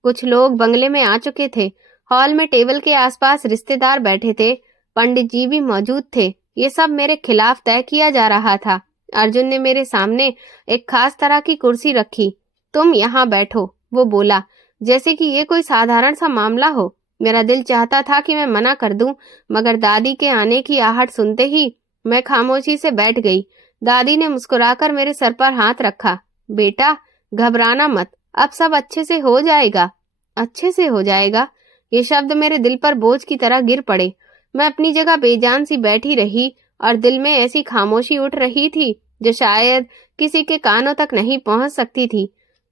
कुछ लोग बंगले में आ चुके थे। हॉल में टेबल के आसपास रिश्तेदार बैठे थे, पंडित जी भी मौजूद थे। ये सब मेरे खिलाफ तय किया जा रहा था। अर्जुन ने मेरे सामने एक खास तरह की कुर्सी रखी। तुम यहाँ बैठो, वो बोला, जैसे कि ये कोई साधारण सा मामला हो। मेरा दिल चाहता था कि मैं मना कर दूं, मगर दादी के आने की आहट सुनते ही मैं खामोशी से बैठ गई। दादी ने मुस्कुराकर मेरे सर पर हाथ रखा। बेटा, घबराना मत, अब सब अच्छे से हो जाएगा। अच्छे से हो जाएगा? ये शब्द मेरे दिल पर बोझ की तरह गिर पड़े। मैं अपनी जगह बेजान सी बैठी रही और दिल में ऐसी खामोशी उठ रही थी जो शायद किसी के कानों तक नहीं पहुंच सकती थी।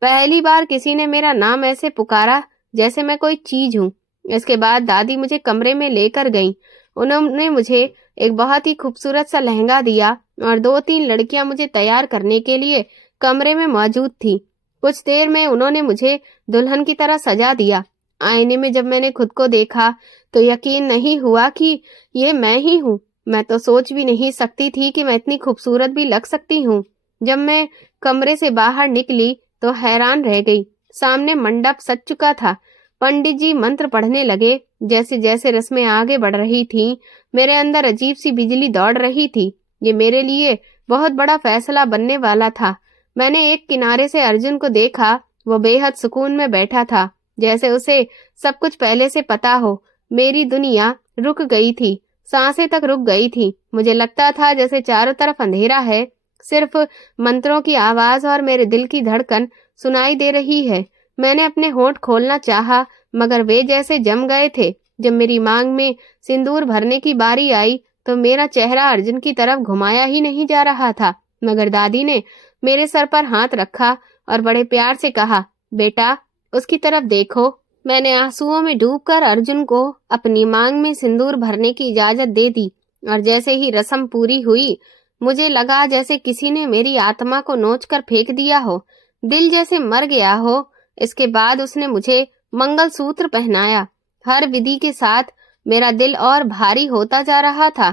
पहली बार किसी ने मेरा नाम ऐसे पुकारा जैसे मैं कोई चीज हूँ। इसके बाद दादी मुझे कमरे में लेकर गईं। उन्होंने मुझे एक बहुत ही खूबसूरत सा लहंगा दिया और 2-3 लड़कियां मुझे तैयार करने के लिए कमरे में मौजूद थी। कुछ देर में उन्होंने मुझे दुल्हन की तरह सजा दिया। आईने में जब मैंने खुद को देखा तो यकीन नहीं हुआ कि ये मैं ही हूँ। मैं तो सोच भी नहीं सकती थी कि मैं इतनी खूबसूरत भी लग सकती हूँ। जब मैं कमरे से बाहर निकली तो हैरान रह गई। सामने मंडप सज चुका था। पंडित जी मंत्र पढ़ने लगे। जैसे जैसे रस्में आगे बढ़ रही थीं, मेरे अंदर अजीब सी बिजली दौड़ रही थी। ये मेरे लिए बहुत बड़ा फैसला बनने वाला था। मैंने एक किनारे से अर्जुन को देखा। वो बेहद सुकून में बैठा था, जैसे उसे सब कुछ पहले से पता हो। मेरी दुनिया रुक गई थी, सांसें तक रुक गई थी। मुझे लगता था जैसे चारों तरफ अंधेरा है, सिर्फ मंत्रों की आवाज और मेरे दिल की धड़कन सुनाई दे रही है। मैंने अपने होंठ खोलना चाहा, मगर वे जैसे जम गए थे। जब मेरी मांग में सिंदूर भरने की बारी आई तो मेरा चेहरा अर्जुन की तरफ घुमाया ही नहीं जा रहा था, मगर दादी ने मेरे सर पर हाथ रखा और बड़े प्यार से कहा, बेटा, उसकी तरफ देखो। मैंने आंसुओं में डूबकर अर्जुन को अपनी मांग में सिंदूर भरने की इजाजत दे दी। और जैसे ही रस्म पूरी हुई, मुझे लगा जैसे किसी ने मेरी आत्मा को नोचकर फेंक दिया हो। दिल जैसे मर गया हो। इसके बाद उसने मुझे मंगलसूत्र पहनाया। हर विधि के साथ मेरा दिल और भारी होता जा रहा था।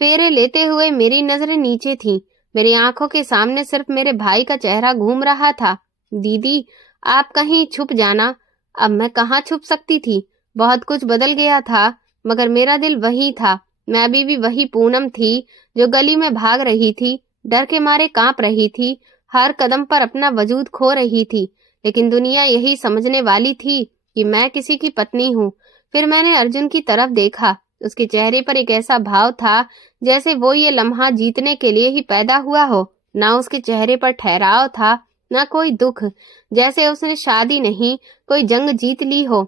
फेरे लेते हुए मेरी नजरें नीचे थीं। मेरी आंखों के सामने सिर्फ मेरे भाई का चेहरा घूम रहा था। दीदी, आप कहीं छुप जाना। अब मैं कहाँ छुप सकती थी? बहुत कुछ बदल गया था, मगर मेरा दिल वही था। मैं अभी भी वही पूनम थी जो गली में भाग रही थी, डर के मारे कांप रही थी, हर कदम पर अपना वजूद खो रही थी। लेकिन दुनिया यही समझने वाली थी कि मैं किसी की पत्नी हूँ। फिर मैंने अर्जुन की तरफ देखा। उसके चेहरे पर एक ऐसा भाव था जैसे वो ये लम्हा जीतने के लिए ही पैदा हुआ हो। ना उसके चेहरे पर ठहराव था, ना कोई दुख, जैसे उसने शादी नहीं, कोई जंग जीत ली हो।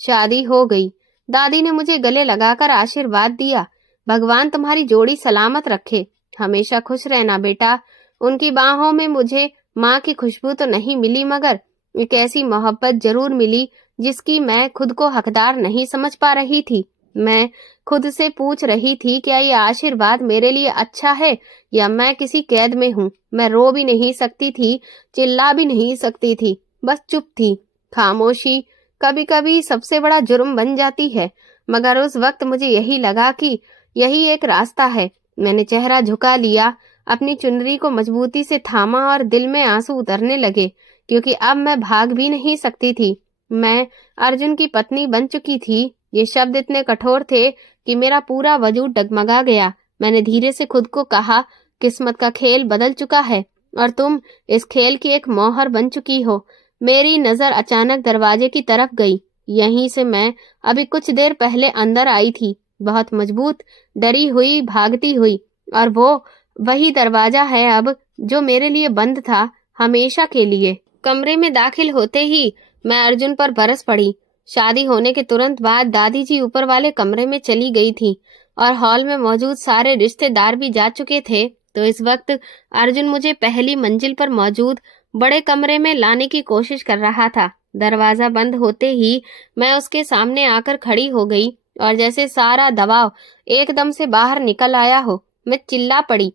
शादी हो गई। दादी ने मुझे गले लगाकर आशीर्वाद दिया। भगवान तुम्हारी जोड़ी सलामत रखे, हमेशा खुश रहना बेटा। उनकी बाहों में मुझे माँ की खुशबू तो नहीं मिली, मगर एक ऐसी मोहब्बत जरूर मिली जिसकी मैं खुद को हकदार नहीं समझ पा रही थी। मैं खुद से पूछ रही थी, क्या ये आशीर्वाद मेरे लिए अच्छा है या मैं किसी कैद में हूँ। मैं रो भी नहीं सकती थी, चिल्ला भी नहीं सकती थी, बस चुप थी। खामोशी कभी कभी सबसे बड़ा जुर्म बन जाती है, मगर उस वक्त मुझे यही लगा कि यही एक रास्ता है। मैंने चेहरा झुका लिया, अपनी चुनरी को मजबूती से थामा और दिल में आंसू उतरने लगे, क्योंकि अब मैं भाग भी नहीं सकती थी। मैं अर्जुन की पत्नी बन चुकी थी। ये शब्द इतने कठोर थे कि मेरा पूरा वजूद डगमगा गया। मैंने धीरे से खुद को कहा, किस्मत का खेल बदल चुका है और तुम इस खेल की एक मोहर बन चुकी हो। मेरी नजर अचानक दरवाजे की तरफ गई। यहीं से मैं अभी कुछ देर पहले अंदर आई थी, बहुत मजबूत, डरी हुई, भागती हुई। और वो वही दरवाजा है अब, जो मेरे लिए बंद था, हमेशा के लिए। कमरे में दाखिल होते ही मैं अर्जुन पर बरस पड़ी। शादी होने के तुरंत बाद दादी जी ऊपर वाले कमरे में चली गई थी और हॉल में मौजूद सारे रिश्तेदार भी जा चुके थे। तो इस वक्त अर्जुन मुझे पहली मंजिल पर मौजूद बड़े कमरे में लाने की कोशिश कर रहा था। दरवाजा बंद होते ही मैं उसके सामने आकर खड़ी हो गई और जैसे सारा दबाव एकदम से बाहर निकल आया हो, मैं चिल्ला पड़ी,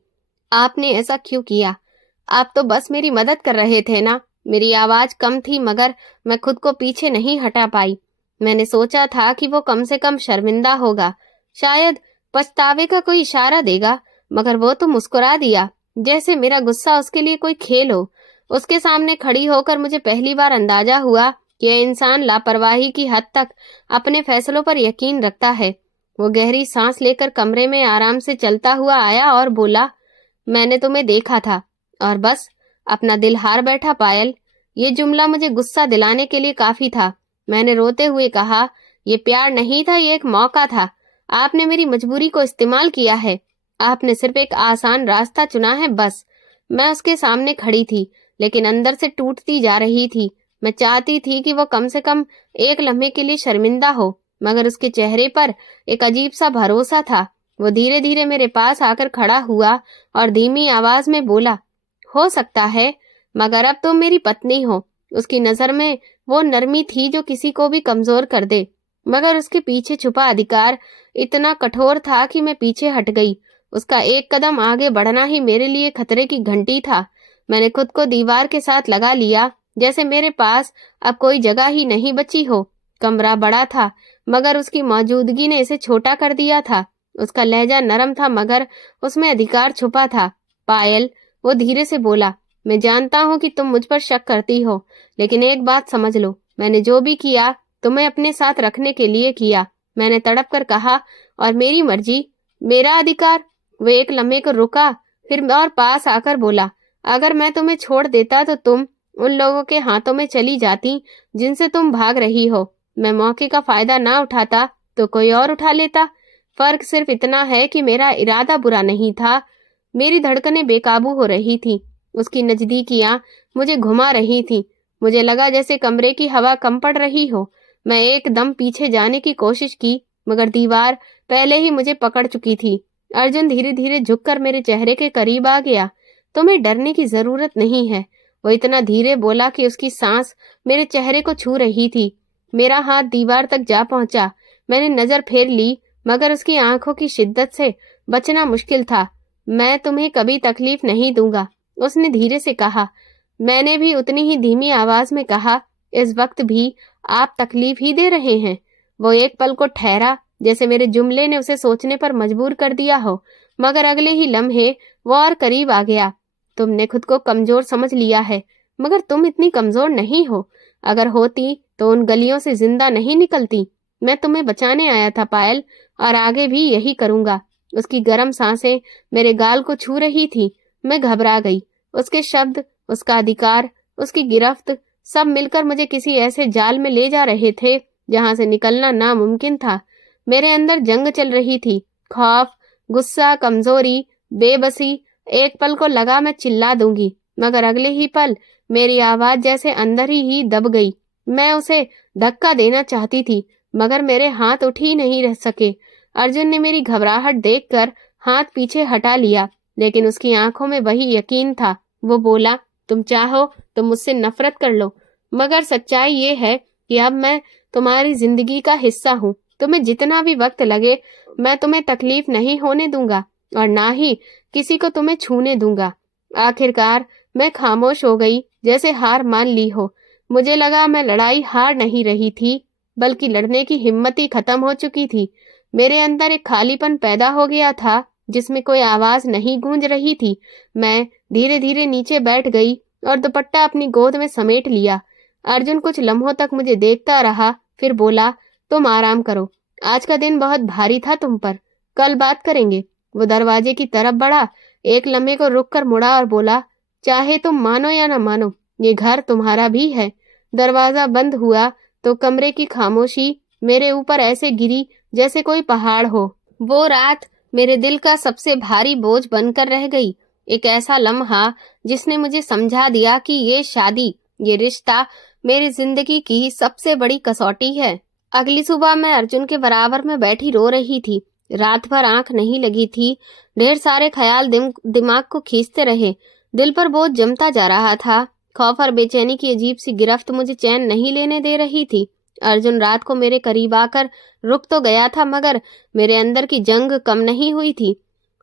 आपने ऐसा क्यों किया? आप तो बस मेरी मदद कर रहे थे ना। मेरी आवाज कम थी मगर मैं खुद को पीछे नहीं हटा पाई। मैंने सोचा था कि वो कम से कम शर्मिंदा होगा, शायद पछतावे का कोई इशारा देगा, मगर वो तो मुस्कुरा दिया, जैसे मेरा गुस्सा उसके लिए कोई खेल हो। उसके सामने खड़ी होकर मुझे पहली बार अंदाजा हुआ कि यह इंसान लापरवाही की हद तक अपने फैसलों पर यकीन रखता है। वो गहरी सांस लेकर कमरे में आराम से चलता हुआ आया और बोला, मैंने तुम्हें देखा था और बस अपना दिल हार बैठा पायल। ये जुमला मुझे गुस्सा दिलाने के लिए काफी था। मैंने रोते हुए कहा, ये प्यार नहीं था, ये एक मौका था। आपने मेरी मजबूरी को इस्तेमाल किया है। आपने सिर्फ एक आसान रास्ता चुना है, बस। मैं उसके सामने खड़ी थी, लेकिन अंदर से टूटती जा रही थी। मैं चाहती थी कि वो कम से कम एक लम्हे के लिए शर्मिंदा हो, मगर उसके चेहरे पर एक अजीब सा भरोसा था। वो धीरे धीरे मेरे पास आकर खड़ा हुआ और धीमी आवाज में बोला, हो सकता है, मगर अब तुम मेरी पत्नी हो। उसकी नजर में वो नरमी थी जो किसी को भी कमजोर कर दे, मगर उसके पीछे छुपा अधिकार इतना कठोर था कि मैं पीछे हट गई। उसका एक कदम आगे बढ़ना ही मेरे लिए खतरे की घंटी था। मैंने खुद को दीवार के साथ लगा लिया, जैसे मेरे पास अब कोई जगह ही नहीं बची हो। कमरा बड़ा था, मगर उसकी मौजूदगी ने इसे छोटा कर दिया था। उसका लहजा नरम था, मगर उसमें अधिकार छुपा था। पायल, वो धीरे से बोला, मैं जानता हूँ कि तुम मुझ पर शक करती हो, लेकिन एक बात समझ लो, मैंने जो भी किया तुम्हें अपने साथ रखने के लिए किया। मैंने तड़प कर कहा, और मेरी मर्जी, मेरा अधिकार। वो एक लम्हे को रुका, फिर और पास आकर बोला, अगर मैं तुम्हें छोड़ देता तो तुम उन लोगों के हाथों में चली जाती जिनसे तुम भाग रही हो। मैं मौके का फायदा ना उठाता तो कोई और उठा लेता। फर्क सिर्फ इतना है कि मेरा इरादा बुरा नहीं था। मेरी धड़कनें बेकाबू हो रही थी। उसकी नजदीकियां मुझे घुमा रही थी। मुझे लगा जैसे कमरे की हवा कम पड़ रही हो। मैं एकदम पीछे जाने की कोशिश की, मगर दीवार पहले ही मुझे पकड़ चुकी थी। अर्जुन धीरे धीरे झुककर मेरे चेहरे के करीब आ गया। तुम्हें डरने की जरूरत नहीं है, वो इतना धीरे बोला कि उसकी सांस मेरे चेहरे को छू रही थी। मेरा हाथ दीवार तक जा पहुंचा। मैंने नजर फेर ली, मगर उसकी आंखों की शिद्दत से बचना मुश्किल था। मैं तुम्हें कभी तकलीफ नहीं दूंगा, उसने धीरे से कहा। मैंने भी उतनी ही धीमी आवाज में कहा, इस वक्त भी आप तकलीफ ही दे रहे हैं। वो एक पल को ठहरा, जैसे मेरे जुमले ने उसे सोचने पर मजबूर कर दिया हो, मगर अगले ही लम्हे वो और करीब आ गया। तुमने खुद को कमजोर समझ लिया है, मगर तुम इतनी कमजोर नहीं हो। अगर होती तो उन गलियों से जिंदा नहीं निकलती। मैं तुम्हें बचाने आया था पायल, और आगे भी यही करूंगा। उसकी गर्म सांसें मेरे गाल को छू रही थी। मैं घबरा गई। उसके शब्द, उसका अधिकार, उसकी गिरफ्त, सब मिलकर मुझे किसी ऐसे जाल में ले जा रहे थे जहां से निकलना नामुमकिन था। मेरे अंदर जंग चल रही थी, खौफ, गुस्सा, कमजोरी, बेबसी। एक पल को लगा मैं चिल्ला दूंगी, मगर अगले ही पल मेरी आवाज जैसे अंदर ही दब गई। मैं उसे धक्का देना चाहती थी, मगर मेरे हाथ उठ ही नहीं रह सके। अर्जुन ने मेरी घबराहट देखकर हाथ पीछे हटा लिया, लेकिन उसकी आंखों में वही यकीन था। वो बोला, तुम चाहो तो मुझसे नफरत कर लो, मगर सच्चाई ये है कि अब मैं तुम्हारी जिंदगी का हिस्सा हूँ। तुम्हें जितना भी वक्त लगे, मैं तुम्हें तकलीफ नहीं होने दूंगा, और ना ही किसी को तुम्हें छूने दूंगा। आखिरकार मैं खामोश हो गई, जैसे हार मान ली हो। मुझे लगा मैं लड़ाई हार नहीं रही थी, बल्कि लड़ने की हिम्मत ही खत्म हो चुकी थी। मेरे अंदर एक खालीपन पैदा हो गया था, जिसमें कोई आवाज नहीं गूंज रही थी। मैं धीरे धीरे नीचे बैठ गई और दुपट्टा अपनी गोद में समेट लिया। अर्जुन कुछ लम्हों तक मुझे देखता रहा, फिर बोला, तुम आराम करो, आज का दिन बहुत भारी था तुम पर, कल बात करेंगे। वो दरवाजे की तरफ बढ़ा, एक लम्हे को रुक कर मुड़ा और बोला, चाहे तुम मानो या न मानो, ये घर तुम्हारा भी है। दरवाजा बंद हुआ तो कमरे की खामोशी मेरे ऊपर ऐसे गिरी जैसे कोई पहाड़ हो। वो रात मेरे दिल का सबसे भारी बोझ बनकर रह गई। एक ऐसा लम्हा जिसने मुझे समझा दिया कि ये शादी, ये रिश्ता मेरी जिंदगी की सबसे बड़ी कसौटी है। अगली सुबह मैं अर्जुन के बराबर में बैठी रो रही थी। रात भर आंख नहीं लगी थी। ढेर सारे ख्याल दिमाग को खींचते रहे। दिल पर बोझ जमता जा रहा था। खौफ और बेचैनी की अजीब सी गिरफ्त मुझे चैन नहीं लेने दे रही थी। अर्जुन रात को मेरे करीब आकर रुक तो गया था, मगर मेरे अंदर की जंग कम नहीं हुई थी।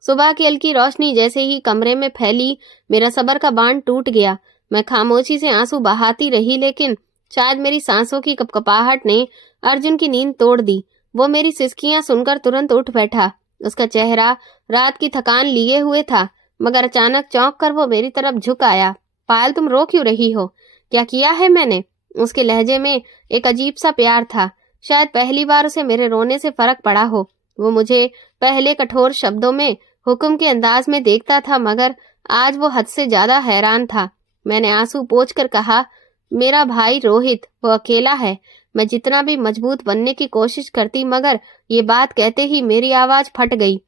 सुबह की हल्की रोशनी जैसे ही कमरे में फैली, मेरा सब्र का बांध टूट गया। मैं खामोशी से आंसू बहाती रही, लेकिन शायद मेरी सांसों की कपकपाहट ने अर्जुन की नींद तोड़ दी। वो मेरी सिसकियां सुनकर तुरंत उठ बैठा। उसका चेहरा रात की थकान लिए हुए था, मगर अचानक चौंक कर वो मेरी तरफ झुक आया। पायल, तुम रो क्यों रही हो? क्या किया है मैंने? उसके लहजे में एक अजीब सा प्यार था। शायद पहली बार उसे मेरे रोने से फर्क पड़ा हो। वो मुझे पहले कठोर शब्दों में, हुक्म के अंदाज में देखता था, मगर आज वो हद से ज्यादा हैरान था। मैंने आंसू पोंछ कर कहा, मेरा भाई रोहित, वो अकेला है। मैं जितना भी मजबूत बनने की कोशिश करती, मगर ये बात कहते ही मेरी आवाज फट गई।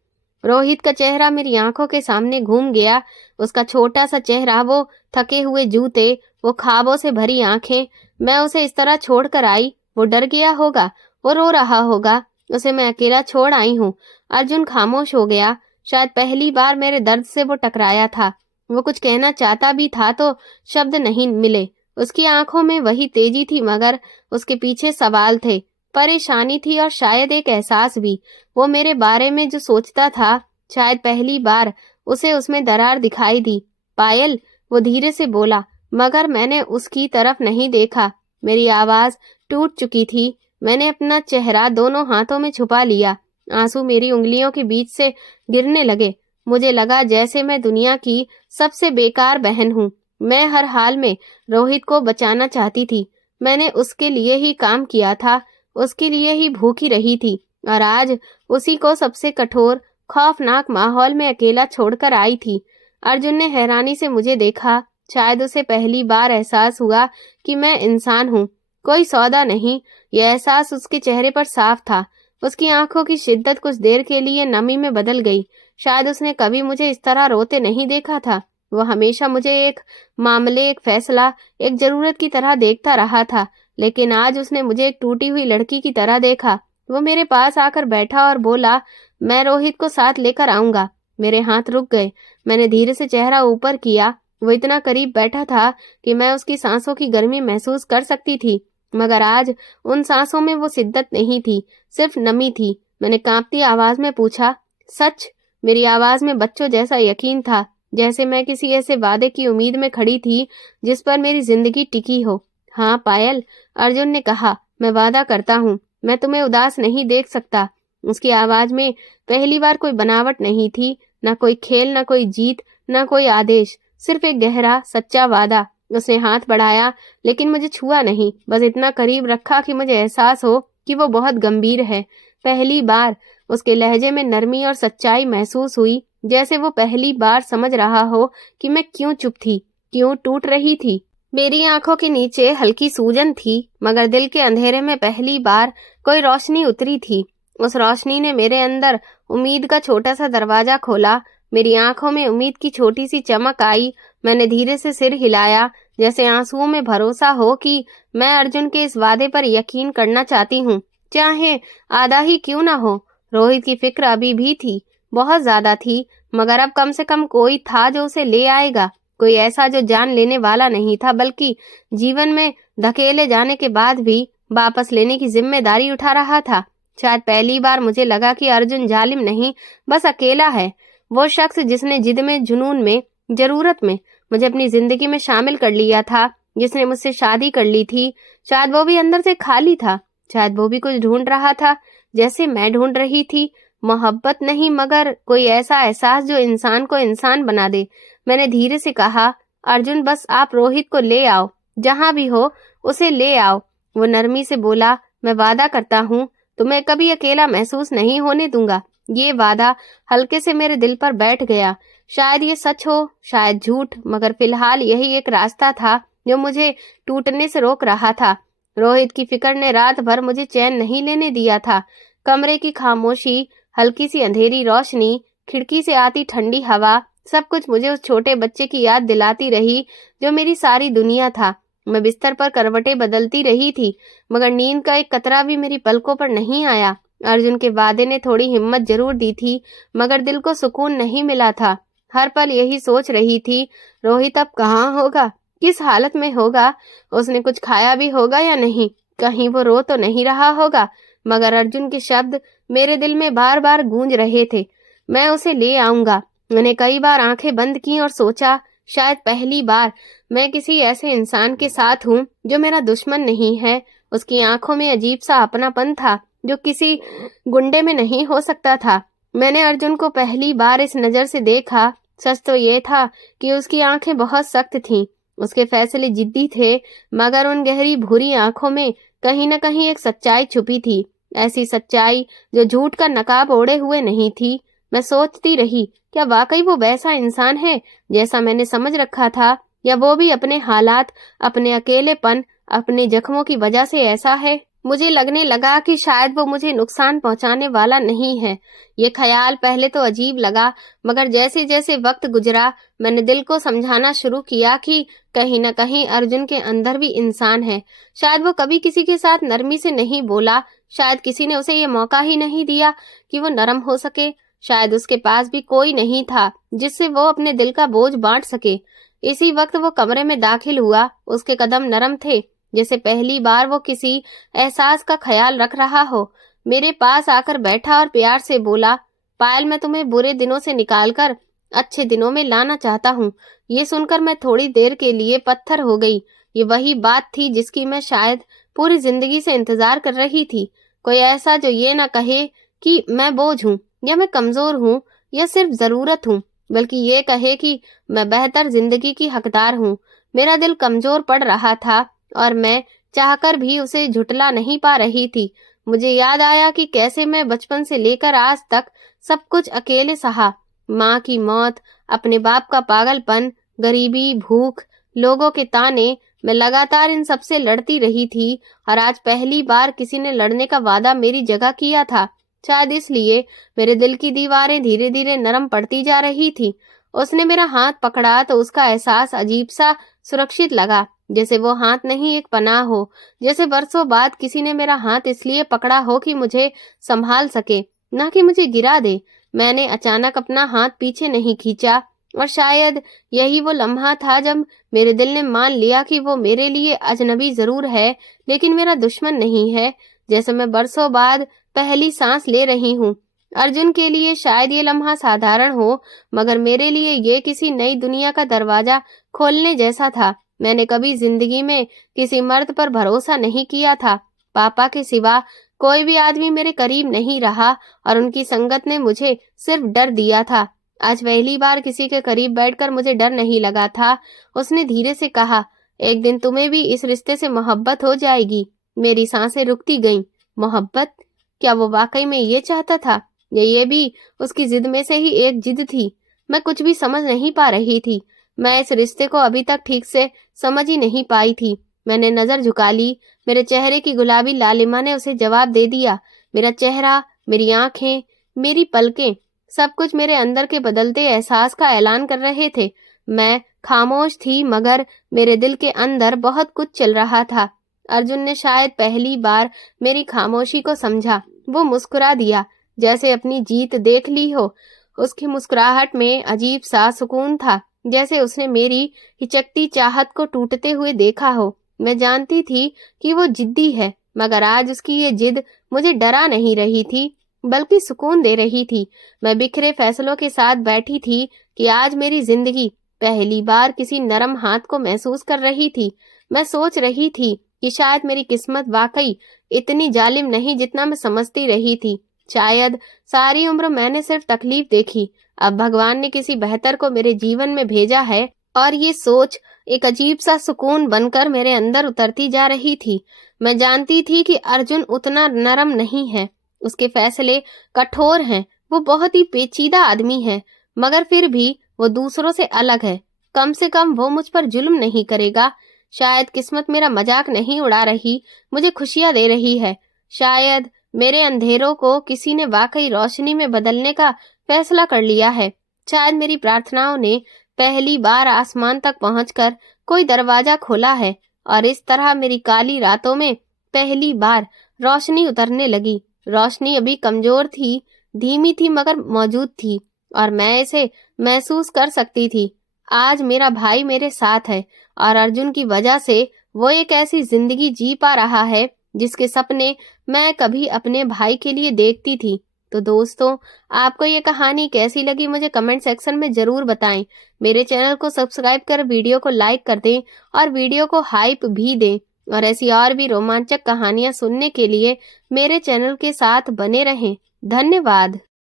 रोहित का चेहरा मेरी आंखों के सामने घूम गया। उसका छोटा सा चेहरा, वो थके हुए जूते, वो ख्वाबों से भरी आंखें। मैं उसे इस तरह छोड़कर आई। वो डर गया होगा, वो रो रहा होगा। उसे मैं अकेला छोड़ आई हूँ। अर्जुन खामोश हो गया। शायद पहली बार मेरे दर्द से वो टकराया था। वो कुछ कहना चाहता भी था तो शब्द नहीं मिले। उसकी आंखों में वही तेजी थी, मगर उसके पीछे सवाल थे, परेशानी थी और शायद एक एहसास भी। वो मेरे बारे में जो सोचता था, शायद पहली बार उसे उसमें दरार दिखाई दी। पायल, वो धीरे से बोला, मगर मैंने उसकी तरफ नहीं देखा। मेरी आवाज टूट चुकी थी। मैंने अपना चेहरा दोनों हाथों में छुपा लिया। आंसू मेरी उंगलियों के बीच से गिरने लगे। मुझे लगा जैसे मैं दुनिया की सबसे बेकार बहन हूँ। मैं हर हाल में रोहित को बचाना चाहती थी। मैंने उसके लिए ही काम किया था, उसके लिए ही भूखी रही थी, और आज उसी को सबसे कठोर, खौफनाक माहौल में अकेला छोड़कर आई थी। अर्जुन ने हैरानी से मुझे देखा। शायद उसे पहली बार एहसास हुआ कि मैं इंसान हूँ, कोई सौदा नहीं। यह एहसास उसके चेहरे पर साफ था। उसकी आंखों की शिद्दत कुछ देर के लिए नमी में बदल गई। शायद उसने कभी मुझे इस तरह रोते नहीं देखा था। वो हमेशा मुझे एक मामले, एक फैसला, एक जरूरत की तरह देखता रहा था, लेकिन आज उसने मुझे एक टूटी हुई लड़की की तरह देखा। वो मेरे पास आकर बैठा और बोला, मैं रोहित को साथ लेकर आऊंगा। मेरे हाथ रुक गए। मैंने धीरे से चेहरा ऊपर किया। वो इतना करीब बैठा था कि मैं उसकी सांसों की गर्मी महसूस कर सकती थी, मगर आज उन सांसों में वो शिद्दत नहीं थी, सिर्फ नमी थी। मैंने कांपती आवाज में पूछा, सच? मेरी आवाज में बच्चों जैसा यकीन था, जैसे मैं किसी ऐसे वादे की उम्मीद में खड़ी थी जिस पर मेरी जिंदगी टिकी हो। हाँ पायल, अर्जुन ने कहा, मैं वादा करता हूँ, मैं तुम्हें उदास नहीं देख सकता। उसकी आवाज में पहली बार कोई बनावट नहीं थी, ना कोई खेल, ना कोई जीत, ना कोई आदेश, सिर्फ एक गहरा सच्चा वादा। उसने हाथ बढ़ाया, लेकिन मुझे छुआ नहीं, बस इतना करीब रखा कि मुझे एहसास हो कि वो बहुत गंभीर है। पहली बार उसके लहजे में नरमी और सच्चाई महसूस हुई, जैसे वो पहली बार समझ रहा हो कि मैं क्यों चुप थी, क्यों टूट रही थी। मेरी आंखों के नीचे हल्की सूजन थी, मगर दिल के अंधेरे में पहली बार कोई रोशनी उतरी थी। उस रोशनी ने मेरे अंदर उम्मीद का छोटा सा दरवाजा खोला। मेरी आंखों में उम्मीद की छोटी सी चमक आई। मैंने धीरे से सिर हिलाया, जैसे आंसुओं में भरोसा हो कि मैं अर्जुन के इस वादे पर यकीन करना चाहती हूँ, चाहे आधा ही क्यों ना हो। रोहित की फिक्र अभी भी थी, बहुत ज्यादा थी, मगर अब कम से कम कोई था जो उसे ले आएगा। कोई ऐसा जो जान लेने वाला नहीं था, बल्कि जीवन में धकेले जाने के बाद भी वापस लेने की जिम्मेदारी उठा रहा था। शायद पहली बार मुझे लगा कि अर्जुन जालिम नहीं, बस अकेला है। वो शख्स जिसने जिद में, जुनून में, जरूरत में मुझे अपनी जिंदगी में शामिल कर लिया था, जिसने मुझसे शादी कर ली थी। शायद वो भी अंदर से खाली था। शायद वो भी कुछ ढूंढ रहा था, जैसे मैं ढूंढ रही थी। मोहब्बत नहीं, मगर कोई ऐसा एहसास जो इंसान को इंसान बना दे। मैंने धीरे से कहा, अर्जुन, बस आप रोहित को ले आओ, जहां भी हो उसे ले आओ। वो नरमी से बोला, मैं वादा करता हूँ, तुम्हें कभी अकेला महसूस नहीं होने दूंगा। ये वादा हल्के से मेरे दिल पर बैठ गया। शायद ये सच हो, शायद झूठ, मगर फिलहाल यही एक रास्ता था जो मुझे टूटने से रोक रहा था। रोहित की फिक्र ने रात भर मुझे चैन नहीं लेने दिया था। कमरे की खामोशी, हल्की सी अंधेरी रोशनी, खिड़की से आती ठंडी हवा, सब कुछ मुझे उस छोटे बच्चे की याद दिलाती रही जो मेरी सारी दुनिया था। मैं बिस्तर पर करवटें बदलती रही थी, मगर नींद का एक कतरा भी मेरी पलकों पर नहीं आया। अर्जुन के वादे ने थोड़ी हिम्मत जरूर दी थी, मगर दिल को सुकून नहीं मिला था। हर पल यही सोच रही थी, रोहित अब कहाँ होगा, किस हालत में होगा, उसने कुछ खाया भी होगा या नहीं, कहीं वो रो तो नहीं रहा होगा। मगर अर्जुन के शब्द मेरे दिल में बार बार गूंज रहे थे, मैं उसे ले आऊंगा। मैंने कई बार आंखें बंद की और सोचा, शायद पहली बार मैं किसी ऐसे इंसान के साथ हूँ जो मेरा दुश्मन नहीं है। उसकी आंखों में अजीब सा अपनापन था जो किसी गुंडे में नहीं हो सकता था। मैंने अर्जुन को पहली बार इस नजर से देखा। सच तो ये था कि उसकी आंखें बहुत सख्त थीं, उसके फैसले जिद्दी थे, मगर उन गहरी भूरी आंखों में कहीं न कहीं एक सच्चाई छुपी थी, ऐसी सच्चाई जो झूठ का नकाब ओढ़े हुए नहीं थी। मैं सोचती रही, क्या वाकई वो वैसा इंसान है जैसा मैंने समझ रखा था, या वो भी अपने हालात, अपने अकेलेपन, अपने जख्मों की वजह से ऐसा है। मुझे लगने लगा कि शायद वो मुझे नुकसान पहुंचाने वाला नहीं है। ये ख्याल पहले तो अजीब लगा, मगर जैसे जैसे वक्त गुजरा मैंने दिल को समझाना शुरू किया कि कहीं न कहीं अर्जुन के अंदर भी इंसान है। शायद वो कभी किसी के साथ नरमी से नहीं बोला, शायद किसी ने उसे ये मौका ही नहीं दिया कि वो नरम हो सके, शायद उसके पास भी कोई नहीं था जिससे वो अपने दिल का बोझ बांट सके। इसी वक्त वो कमरे में दाखिल हुआ। उसके कदम नरम थे, जैसे पहली बार वो किसी एहसास का ख्याल रख रहा हो। मेरे पास आकर बैठा और प्यार से बोला, पायल, मैं तुम्हें बुरे दिनों से निकालकर अच्छे दिनों में लाना चाहता हूँ। ये सुनकर मैं थोड़ी देर के लिए पत्थर हो गई। ये वही बात थी जिसकी मैं शायद पूरी जिंदगी से इंतजार कर रही थी। कोई ऐसा जो ये ना कहे कि मैं बोझ हूँ, या मैं कमजोर हूँ, या सिर्फ जरूरत हूँ, बल्कि ये कहे कि मैं बेहतर जिंदगी की हकदार हूँ। मेरा दिल कमजोर पड़ रहा था और मैं चाहकर भी उसे झुटला नहीं पा रही थी। मुझे याद आया कि कैसे मैं बचपन से लेकर आज तक सब कुछ अकेले सहा। माँ की मौत, अपने बाप का पागलपन, गरीबी, भूख, लोगों के ताने, मैं लगातार इन सब से लड़ती रही थी, और आज पहली बार किसी ने लड़ने का वादा मेरी जगह किया था। शायद इसलिए मेरे दिल की दीवारें धीरे धीरे नरम पड़ती जा रही थी। उसने मेरा हाथ पकड़ा तो उसका एहसास अजीब सा सुरक्षित लगा, जैसे वो हाथ नहीं एक पनाह हो, जैसे बरसों बाद किसी ने मेरा हाथ इसलिए पकड़ा हो कि मुझे संभाल सके, ना कि मुझे गिरा दे। मैंने अचानक अपना हाथ पीछे नहीं खींचा, और शायद यही वो लम्हा था जब मेरे दिल ने मान लिया कि वो मेरे लिए अजनबी जरूर है, लेकिन मेरा दुश्मन नहीं है। जैसे मैं बरसों बाद पहली सांस ले रही हूँ। अर्जुन के लिए शायद ये लम्हा साधारण हो, मगर मेरे लिए ये किसी नई दुनिया का दरवाजा खोलने जैसा था। मैंने कभी जिंदगी में किसी मर्द पर भरोसा नहीं किया था। पापा के सिवा कोई भी आदमी मेरे करीब नहीं रहा, और उनकी संगत ने मुझे सिर्फ डर दिया था। आज पहली बार किसी के करीब बैठकर मुझे डर नहीं लगा था। उसने धीरे से कहा, एक दिन तुम्हें भी इस रिश्ते से मोहब्बत हो जाएगी। मेरी सांसें रुकती गईं। मोहब्बत? क्या वो वाकई में ये चाहता था, या ये भी उसकी जिद में से ही एक जिद थी? मैं कुछ भी समझ नहीं पा रही थी। मैं इस रिश्ते को अभी तक ठीक से समझ ही नहीं पाई थी। मैंने नजर झुका ली। मेरे चेहरे की गुलाबी लालिमा ने उसे जवाब दे दिया। मेरा चेहरा, मेरी आंखें, मेरी पलकें, सब कुछ मेरे अंदर के बदलते एहसास का ऐलान कर रहे थे। मैं खामोश थी, मगर मेरे दिल के अंदर बहुत कुछ चल रहा था। अर्जुन ने शायद पहली बार मेरी खामोशी को समझा। वो मुस्कुरा दिया, जैसे अपनी जीत देख ली हो। उसकी मुस्कुराहट में अजीब सा सुकून था, जैसे उसने मेरी हिचकती चाहत को टूटते हुए देखा हो। मैं जानती थी कि वो जिद्दी है, मगर आज उसकी ये जिद मुझे डरा नहीं रही थी, बल्कि सुकून दे रही थी। मैं बिखरे फैसलों के साथ बैठी थी कि आज मेरी जिंदगी पहली बार किसी नरम हाथ को महसूस कर रही थी। मैं सोच रही थी कि शायद मेरी किस्मत वाकई इतनी जालिम नहीं जितना मैं समझती रही थी। शायद सारी उम्र मैंने सिर्फ तकलीफ देखी, अब भगवान ने किसी बेहतर को मेरे जीवन में भेजा है, और ये सोच एक अजीब सा सुकून बनकर मेरे अंदर उतरती जा रही थी। मैं जानती थी कि अर्जुन उतना नरम नहीं है, उसके फैसले कठोर हैं, वो बहुत ही पेचीदा आदमी है, मगर फिर भी वो दूसरों से अलग है। कम से कम वो मुझ पर जुल्म नहीं करेगा। शायद किस्मत मेरा मजाक नहीं उड़ा रही, मुझे खुशियां दे रही है। शायद मेरे अंधेरों को किसी ने वाकई रोशनी में बदलने का फैसला कर लिया है। शायद मेरी प्रार्थनाओं ने पहली बार आसमान तक पहुंचकर कोई दरवाजा खोला है और इस तरह मेरी काली रातों में पहली बार रोशनी उतरने लगी। रोशनी अभी कमजोर थी, धीमी थी, मगर मौजूद थी और मैं इसे महसूस कर सकती थी। आज मेरा भाई मेरे साथ है और अर्जुन की वजह से वो एक ऐसी जिंदगी जी पा रहा है जिसके सपने मैं कभी अपने भाई के लिए देखती थी। तो दोस्तों, आपको ये कहानी कैसी लगी मुझे कमेंट सेक्शन में जरूर बताएं। मेरे चैनल को सब्सक्राइब कर वीडियो को लाइक कर दें और वीडियो को हाइप भी दें। और ऐसी और भी रोमांचक कहानियां सुनने के लिए मेरे चैनल के साथ बने रहें। धन्यवाद।